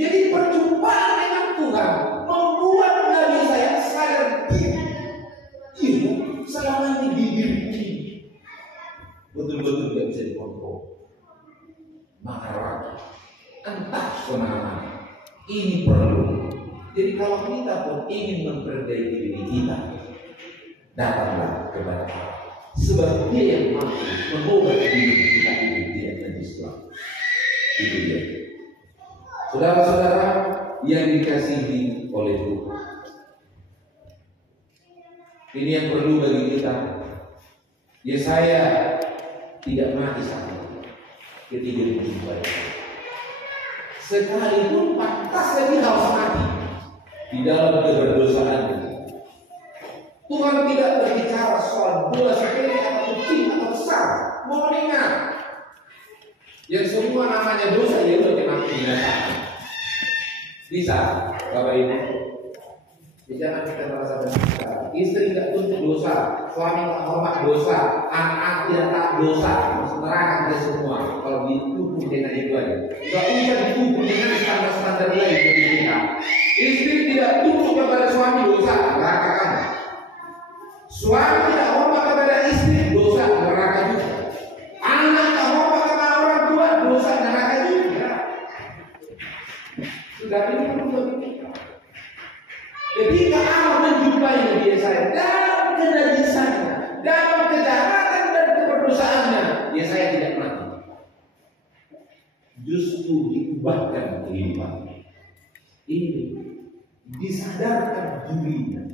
Jadi perjumpaan dengan Tuhan membuat Nabi saya sadar diri. Iya, selama ini bibir ini betul-betul tidak bisa dikontrol. Mengarah entah kemana-mana. Ini perlu Jadi kalau kita pun ingin memperbaiki diri kita, datanglah kepada Allah. Sebab Dia yang mampu mengubah diri kita ini tidak najis lagi. Itu dia. Saudara-saudara yang dikasihi oleh Tuhan, ini yang perlu bagi kita. Yesaya tidak mati sama ketika dijumpai. Sekalipun pantas lagi harus mati di dalam keberdosaan. Tuhan tidak berbicara soal bola sepele atau kecil atau besar. Mohon ingat, yang semua namanya dosa ya udah kena binatang. Bisa, Bapak Ibu. Jangan kita merasa berdosa. Istri tidak tuntut dosa, suami tak hormat dosa, anak tidak tak dosa. Neraka kita semua. Kalau ditubuh dengan itu aja, nggak usah ditubuh dengan standar-standar lain dari kita. Istri tidak tunduk kepada suami dosa, neraka kan? Suami tidak hormat kepada istri, dosa, neraka juga. Anak tak hormat kepada orang tua, dosa, neraka juga. Sudah ini perlu bagi kita. Ketika Allah menjumpai Nabi Yesaya dalam kenajisannya, dalam kejahatan dan keberdosaannya, Yesaya tidak mati. Justru diubahkan kehidupannya. Ini disadarkan dirinya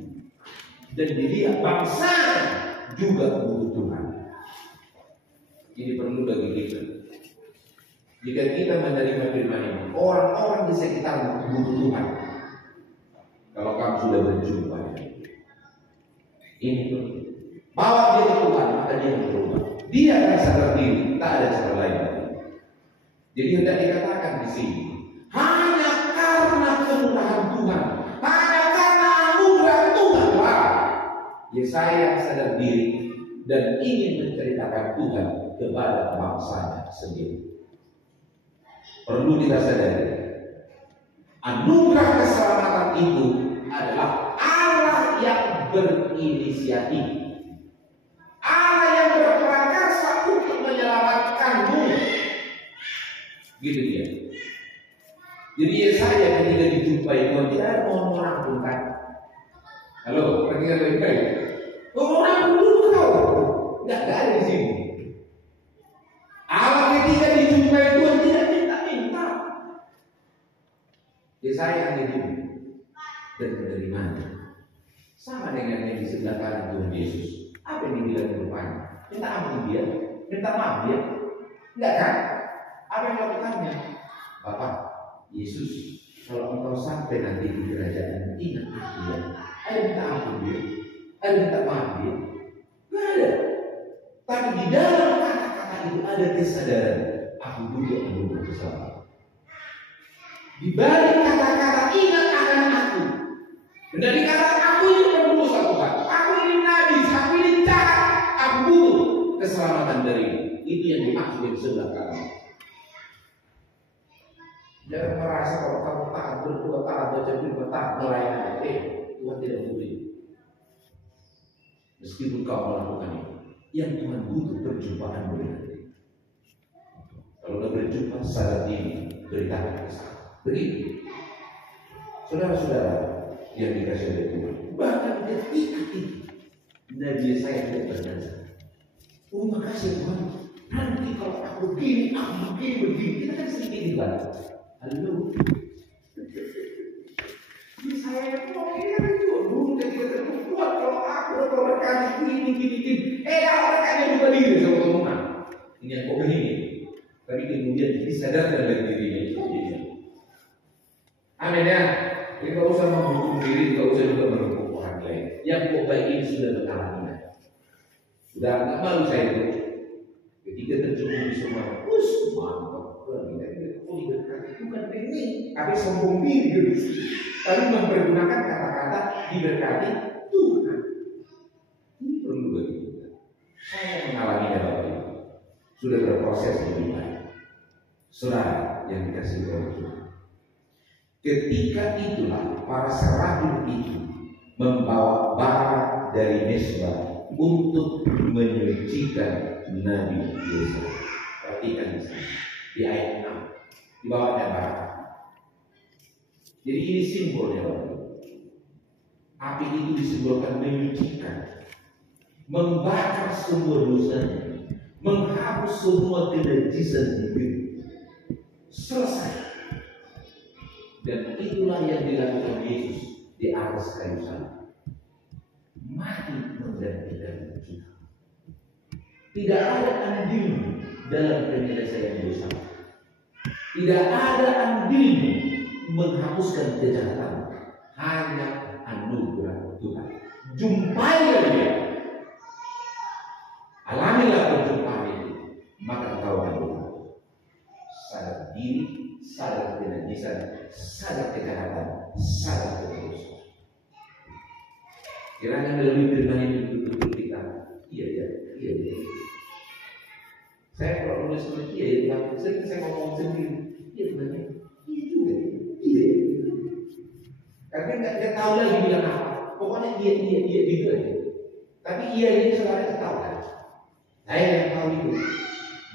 dan dilihat bangsa juga butuh Tuhan. Ini perlu bagi kita. Jika kita menerima firman ini, orang-orang di sekitar butuh Tuhan. Kalau kamu sudah berjumpa, ini perlu. Bawa dia ke Tuhan, maka dia berubah. Dia akan sadar diri, tak ada cara lain. Jadi hendak dikatakan di sini, hanya karena kemurahan Tuhan, hanya karena anugerah Tuhan, Yesaya sadar diri dan ingin menceritakan Tuhan kepada bangsanya sendiri. Perlu kita sadari, anugerah keselamatan itu adalah Allah yang berinisiatif, Allah yang berprakarsa untuk menyelamatkanmu. Gitu dia. Jadi Yesaya ketika dijumpai Tuhan tidak ada mohon ampun kan? Halo, perhatikan baik-baik. Mohon ampun dulu kau. Nggak ada di sini. Allah ketika dijumpai Tuhan tidak minta-minta. Yesaya hanya diam dan menerimanya. Sama dengan yang di sebelah kanan Tuhan Yesus. Apa yang dibilang rupanya? Minta ampun dia, minta maaf dia. Enggak kan? Apa yang lakukannya? Bapak Yesus, kalau engkau sampai nanti di kerajaan, ingat aku ya. Ada minta ampun dia, ada minta maaf dia. Enggak ada. Tapi di dalam kata-kata itu ada kesadaran. Aku juga menunggu kesalahan. Di balik kata-kata ingat akan aku. Dan dari kata aku ini berdosa Tuhan. Aku ini najis, aku ini jahat. Aku butuh keselamatan darimu. Itu yang dimaksud di sebelah kanan. Jangan merasa kalau kamu taat berdoa, taat baca Bible, taat melayani. Tuhan tidak butuh. Meskipun kau melakukan itu, yang Tuhan butuh perjumpaan dengan dia. Kalau sudah berjumpa saat ini, beritakan kesalahan. Begitu, saudara-saudara yang dikasih oleh Tuhan. Bahkan ketika itu Nabi Yesaya tidak bernyanyi. Oh makasih Tuhan. Nanti kalau aku begini, kita kan sedikit dibantu. Halo. Yesaya mau ini kan juga dulu ketika terkuat kalau aku udah berkali gini. Kalau berkali juga diri sama teman. Ini yang kau begini. Tapi kemudian disadarkan dari dirinya. Amin ya. Jadi tidak usah menghukum diri, tidak usah juga menghukum orang lain. Yang kok baik ini sudah mengalaminya. Sudah tak malu saya itu. Ketika terjun di semua, mantap. Bukan teknik, tapi sombong diri. Tapi mempergunakan kata-kata diberkati Tuhan. Ini perlu bagi kita. Saya mengalaminya Bapak Ibu. Sudah berproses lebih baik. Saudara yang dikasih oleh Tuhan. Ketika itulah para serafim itu membawa bara dari mesbah untuk menyucikan Nabi Yesaya. Perhatikan di sini di ayat 6 dibawanya bara. Jadi ini simbolnya. Api itu disimbolkan menyucikan, membakar semua dosanya, menghapus semua kenajisan hidup. Selesai. Dan itulah yang dilakukan Yesus di atas kayu salib. Mati menggantikan kita. Tidak ada andil dalam penyelesaian dosa. Tidak ada andil menghapuskan kejahatan. Hanya anugerah Tuhan. Jumpailah dia. Alamilah perjumpaan itu, maka engkau akan berubah. Sadar diri, sadar kenajisan, sadar kejahatan, sadar ketulusan. Kiranya melalui firman ini betul-betul kita. Iya. Saya kalau nulis iya, sering saya ngomong sendiri. Iya sebenarnya, iya juga. Iya. Karena nggak tahu lagi bilang apa. Pokoknya iya gitu aja. Tapi iya ini sebenarnya tahu kan. Saya yang tahu itu.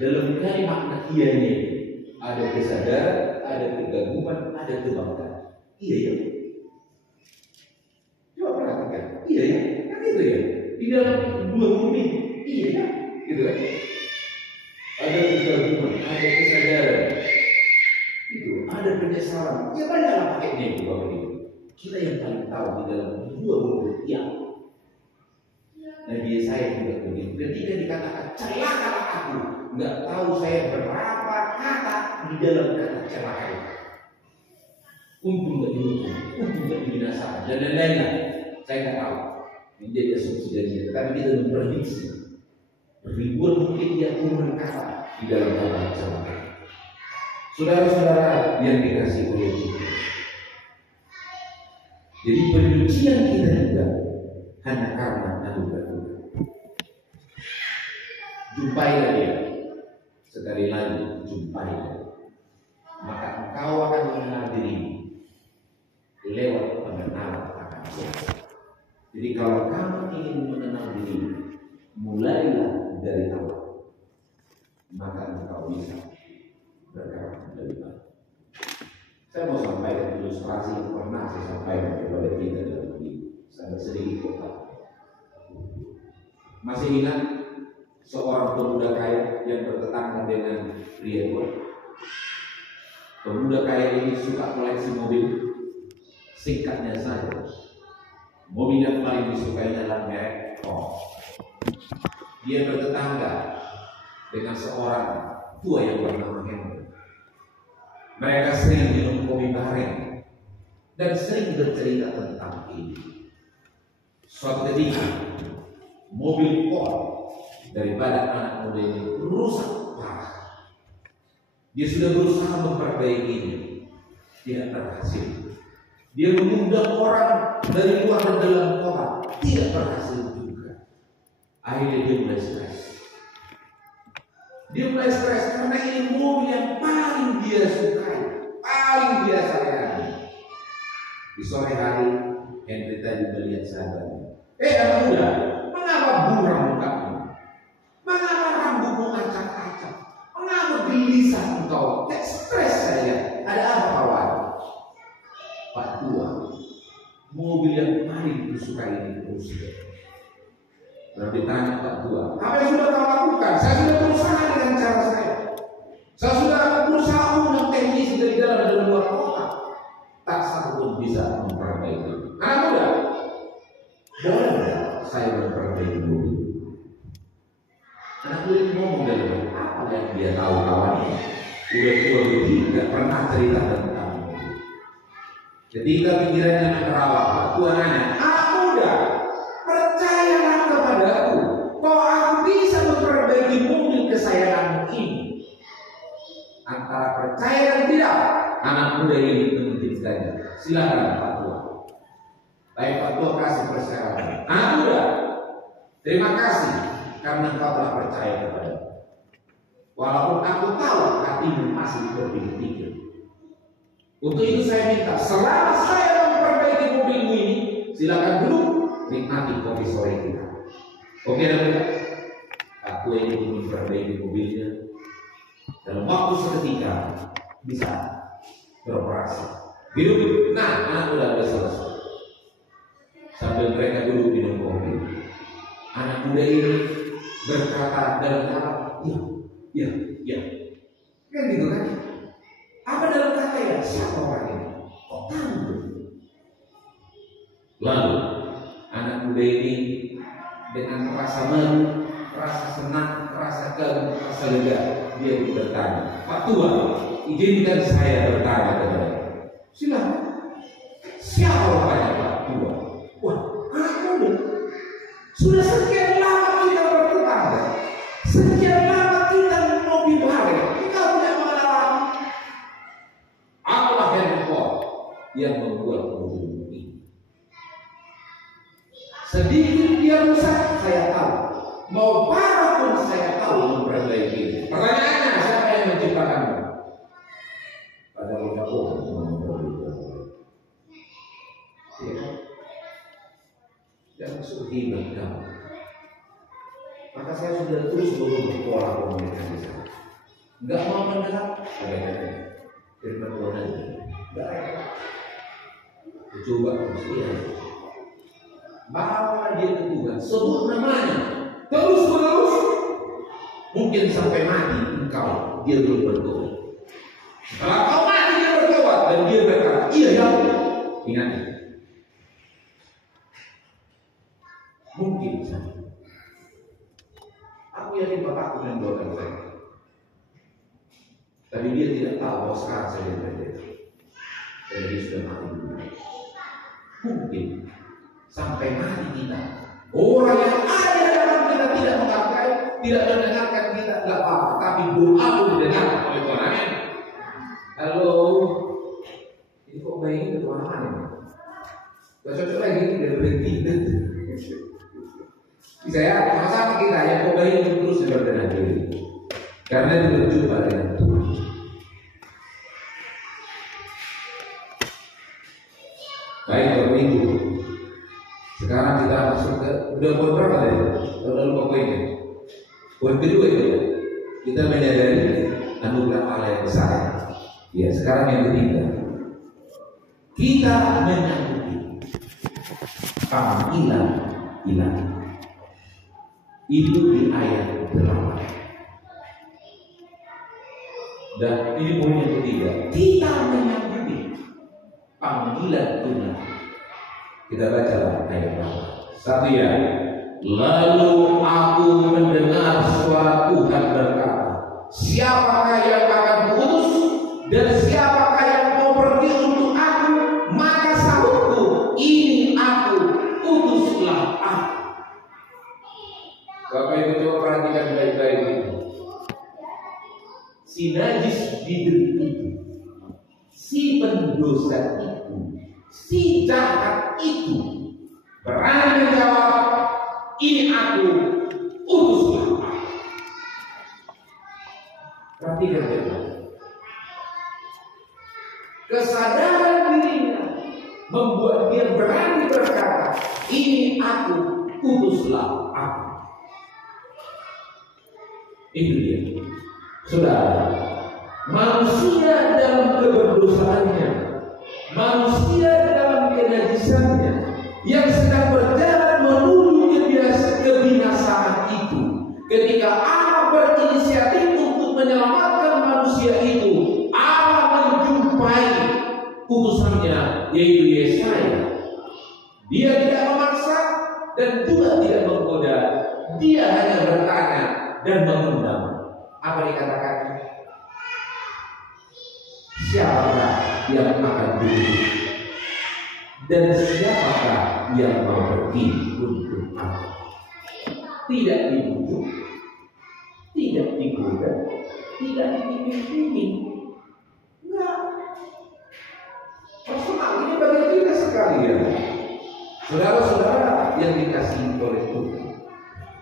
Dalam kalimat makna iya ini ada kesadaran, ada kegaguman, ada kebanggaan. Iya ya. Coba perhatikan. Iya ya. Kan itu ya. Di dalam dua huruf ini. Iya ya. Gitu kan. Ada kegaguman, ada kesadaran. Itu ada penyesalan. Ya banyaklah paketnya itu Bapak Ibu. Kita yang paling tahu di dalam dua huruf yang. Nabi saya juga begitu. Ketika dikatakan celakalah aku, nggak tahu saya berapa kata di dalam kata celaka itu. Untung nggak dihukum, untung nggak dibinasakan dan lain-lainnya. Saya nggak tahu. Menjadi asumsi dari dia. Tapi kita memprediksi ribuan mungkin dia puluhan kata di dalam kata celaka. Saudara-saudara yang dikasih oleh Tuhan. Jadi penyucian kita juga hanya karena anugerah Tuhan. Jumpailah dia. Sekali lagi jumpailah. Maka engkau akan mengenal dirimu lewat pengenalan akan Tuhan. Jadi kalau kamu ingin mengenal dirimu, mulailah dari awal. Maka engkau bisa bergerak lebih baik. Saya mau sampaikan ilustrasi yang pernah saya sampaikan kepada kita dalam hidup. Saya sedikit kota. Masih ingat seorang pemuda kaya yang bertetangga dengan pria tua? Pemuda kaya ini suka koleksi mobil. Singkatnya saja, mobil yang paling disukai adalah merek Porsche. Dia bertetangga dengan seorang tua yang bernama Henry. Mereka sering minum kopi bareng dan sering bercerita tentang ini. Suatu ketika mobil Ford daripada anak muda ini rusak parah. Dia sudah berusaha memperbaikinya, tidak berhasil. Dia mengundang orang dari luar dan dalam kota, tidak berhasil juga. Akhirnya dia mulai stres. Dia mulai stres karena ini mobil yang paling dia sukai, paling dia sayangi. Di sore hari, Henry tadi melihat sahabatnya. Anak muda, mengapa buram mukamu? Mengapa rambutmu acak-acak? Mengapa gelisah engkau? Kayak stres saya. Ada apa kawan? Pak tua, mobil yang paling disukai ini rusak. Lalu ditanya Pak tua, apa yang sudah kau lakukan? Saya sudah berusaha dengan cara saya. Saya sudah berusaha undang teknisi dari dalam dan luar kota. Tak satu pun bisa memperbaiki. Anak muda, boleh saya memperbaiki mobil? Anak muda itu ngomong dari mana? Apa yang dia tahu kawannya? Udah tua begini, tidak pernah cerita tentang mobil. Ketika pikirannya terawat, Pak tua nanya, anak muda, percayalah kepadaku bahwa aku bisa memperbaiki mobil kesayanganmu ini. Antara percaya dan tidak, anak muda ini menunjukkannya. Silakan Pak tua. Baik Pak tua kasih persyaratan. Anak muda, terima kasih karena kau telah percaya kepada. Walaupun aku tahu hatimu masih berpikir. Untuk itu saya minta, selama saya memperbaiki mobilmu ini, silakan dulu nikmati kopi sore kita. Oke, dan aku ini memperbaiki mobilnya dalam waktu seketika bisa beroperasi. Hidup, nah anak muda udah selesai. Sambil mereka duduk minum kopi, anak muda ini berkata dalam kata, ya, kan gitu kan? Apa dalam kata ya? Siapa orang ini? Kok tahu? Lalu anak muda ini dengan rasa malu, rasa senang, rasa kagum, rasa lega, dia bertanya, Pak Tua, izinkan saya bertanya kepada. Silakan. Siapa orangnya Pak Tua? Wah, anak muda. Sudah sekian lama kita bertetangga, sekian lama kita ngopi bareng, kita tidak mengenal. Apalah yang kuat yang membuat hubungan ini. Sedikit dia rusak, saya tahu. Mau parah pun saya tahu memperbaiki. Pertanyaannya, siapa yang menciptakanmu? Pada kita pun memperbaiki. Ya. Jangan suruh kamu. Maka saya sudah terus berpola komunikasi saya. Enggak mau mendengar, ada firman Tuhan aja. Enggak rela. Coba terus dia. Bawa dia ke Tuhan, sebut namanya. Terus menerus, mungkin sampai mati engkau dia belum bertobat. Setelah kau mati dia bertobat dan dia berkata, iya ya, ingat. Mungkin saja. Aku yakin bapakku mendoakan saya. Tapi dia tidak tahu bahwa sekarang saya berbeda. Dan dia sudah mati dulu. Mungkin sampai mati kita, orang yang ada dalam kita tidak menghargai, tidak mendengarkan kita, tidak apa-apa. Tapi doa pun didengarkan oleh Tuhan. Amin. Halo, ini kok bayi ke mana-mana? Gak cocok lagi, dia berhenti. Saya sama-sama kita yang kok bayi itu terus berbenah diri, karena itu berjumpa dengan Tuhan. Baik, Bapak Ibu. Sekarang kita masuk ke udah poin berapa tadi? Udah lupa poinnya. Poin kedua itu kita menyadari anugerah Allah yang besar. Ya, sekarang yang ketiga, kita menyanggupi panggilan ilahi. Itu di ayat 8. Dan ini poin yang ketiga, kita menyanggupi panggilan Tuhan. Kita baca ayat 8. Satu ya. Lalu aku mendengar suara Tuhan berkata, siapakah yang akan kuutus dan siapakah yang mau pergi untuk aku? Maka sahutku, ini aku, utuslah aku. Bapak Ibu coba perhatikan baik-baik itu. Si najis bibir itu, si pendosa itu, si jahat itu berani menjawab, ini aku, utuslah aku. Perhatikan baik-baik. Kesadaran dirinya membuat dia berani berkata, ini aku, utuslah aku. Itu dia. Saudara, manusia dalam keberdosaannya, manusia dalam kenajisannya yang sedang berjalan menuju kebinasaan itu, ketika Allah berinisiatif untuk menyelamatkan manusia itu, Allah menjumpai utusannya, yaitu Yesaya. Dia tidak memaksa dan juga tidak menggoda. Dia hanya bertanya dan mengundang. Apa dikatakan? Siapakah yang akan diutus dan siapakah yang mau pergi untuk aku? Tidak dibujuk, tidak digoda, tidak dibimbing. Enggak. Personal ini bagi kita sekalian. Saudara-saudara yang dikasihi oleh Tuhan.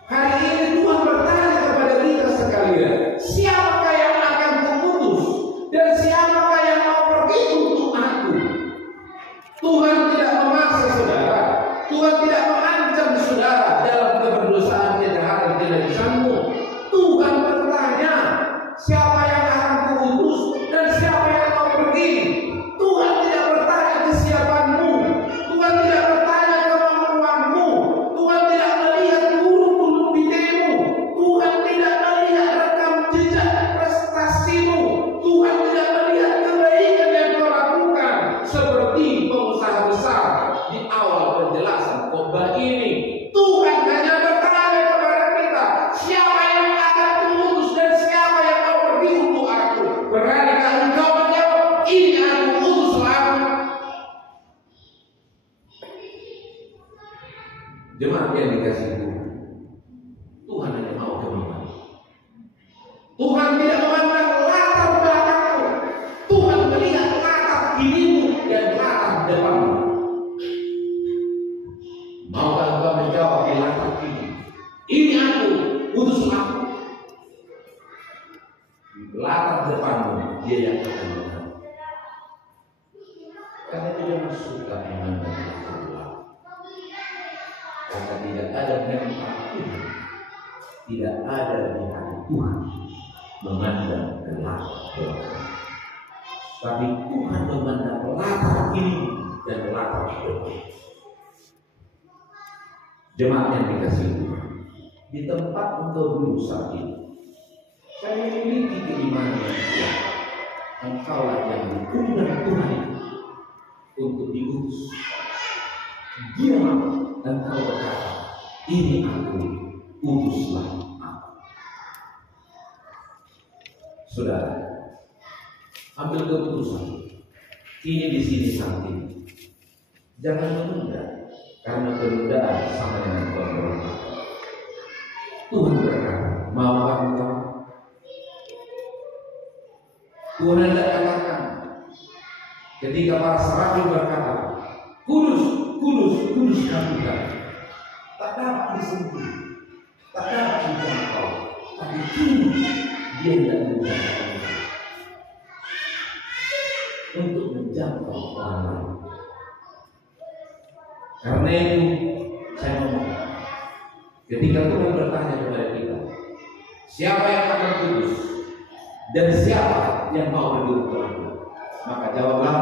Hari ini Tuhan bertanya kepada kita sekalian, siapakah yang akan kuutus dan siapakah yang mau pergi untuk aku? Tuhan tidak memaksa saudara, Tuhan tidak mengancam saudara dalam keberdosaan kejahatan kenajisanmu. Tuhan bertanya, siapa yang akan kuutus dan siapa yang mau pergi? Tuhan tidak bertanya Jemaat yang dikasihi Tuhan, Tuhan hanya mau kemana. Tuhan tidak memandang latar belakangmu. Tuhan melihat latar dirimu dan latar depanmu. Maukah engkau menjawab di latar ini? Ini aku, utus aku. Latar depanmu, dia yang akan menang. Karena dia suka memandang latar belakang. Karena tidak ada memang Tuhan, tidak ada di hati Tuhan memandang ke latar belakang. Tapi Tuhan memandang latar ini dan latar depan. Jemaat yang dikasihi Tuhan, di tempat engkau dulu saat ini, saya memiliki keimanan yang kuat. Engkaulah yang diundang Tuhan untuk diutus. Dia mau engkau berkata, ini aku, utuslah aku. Saudara, ambil keputusan. Ini di sini saat ini. Jangan menunda, karena penundaan sama dengan pemberontakan. Tuhan berkata, maukah engkau? Tuhan hendak katakan ketika para serabi berkata, kudus, kudus, kudus Tuhan. Tak dapat disentuh, tak dapat dijangkau, tapi kini dia tidak menjangkau untuk menjangkau orang lain. Karena itu saya ngomong, ketika Tuhan bertanya kepada kita, siapa yang akan kudus dan siapa yang mau berdiri terang, maka jawablah,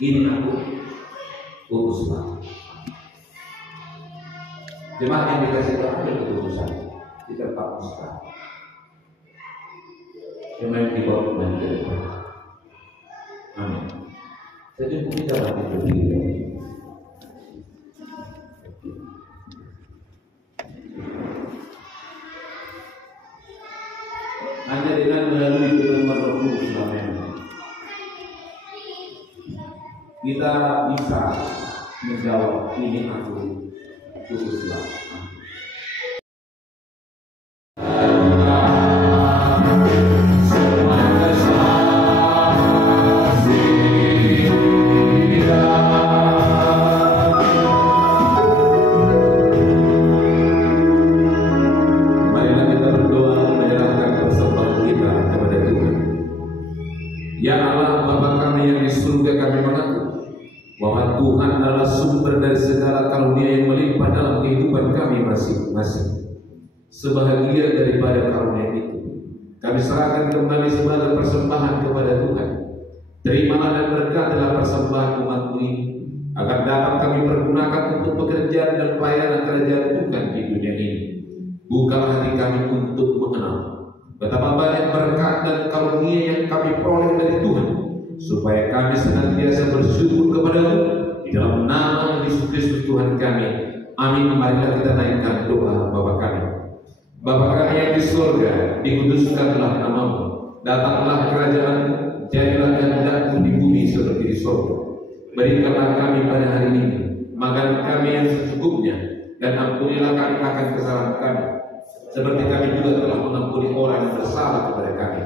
ini aku, utuslah. Jemaat yang dikasih Tuhan, ambil keputusan di tempat sekarang. Jemaat di bawah Tuhan ke depan. Amin. Secukup kita dapat berdiri. Hanya dengan melalui pertemuan Roh Kudus kita bisa menjawab, ini aku, utuslah. Ya Allah, Bapa kami yang di surga, kami mengaku bahwa Tuhan adalah sumber dari segala karunia yang melimpah dalam kehidupan kami masing-masing. Sebahagia daripada karunia itu, kami serahkan kembali sebagai persembahan kepada Tuhan. Terimalah dan berkatilah persembahan umat-Mu ini, agar dapat kami pergunakan untuk pekerjaan dan pelayanan kerajaan Tuhan di dunia ini. Bukalah hati kami untuk mengenal betapa banyak berkat dan karunia yang kami peroleh dari Tuhan, supaya kami senantiasa bersyukur kepada-Mu di dalam nama Yesus Kristus Tuhan kami. Amin. Marilah kita naikkan doa Bapa kami. Bapa kami yang di surga, dikuduskanlah nama-Mu. Datanglah kerajaan-Mu, jadilah kehendak-Mu di bumi seperti di surga. Berikanlah kami pada hari ini makan kami yang secukupnya, dan ampunilah kami akan kesalahan kami, seperti kami juga telah mengampuni orang yang bersalah kepada kami.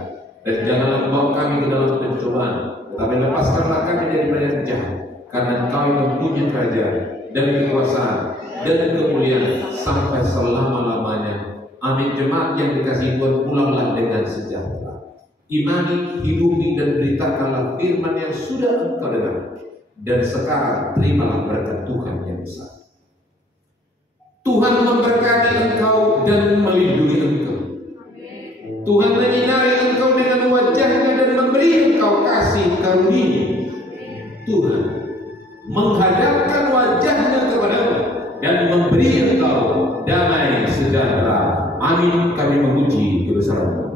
Dan janganlah membawa kami ke dalam pencobaan, tetapi lepaskanlah kami daripada yang jahat, karena Engkau yang mempunyai kerajaan dan kekuasaan dan kemuliaan sampai selama-lamanya. Amin. Jemaat yang dikasihi Tuhan, pulanglah dengan sejahtera. Imani, hidupi dan beritakanlah firman yang sudah engkau dengar, dan sekarang terimalah berkat Tuhan yang besar. Tuhan memberkati engkau dan melindungi engkau. Tuhan menyinari engkau dengan wajahnya dan memberi engkau kasih karunia. Tuhan menghadapkan wajahnya kepadamu dan memberi engkau damai sejahtera. Amin. Kami memuji kebesaran-Mu.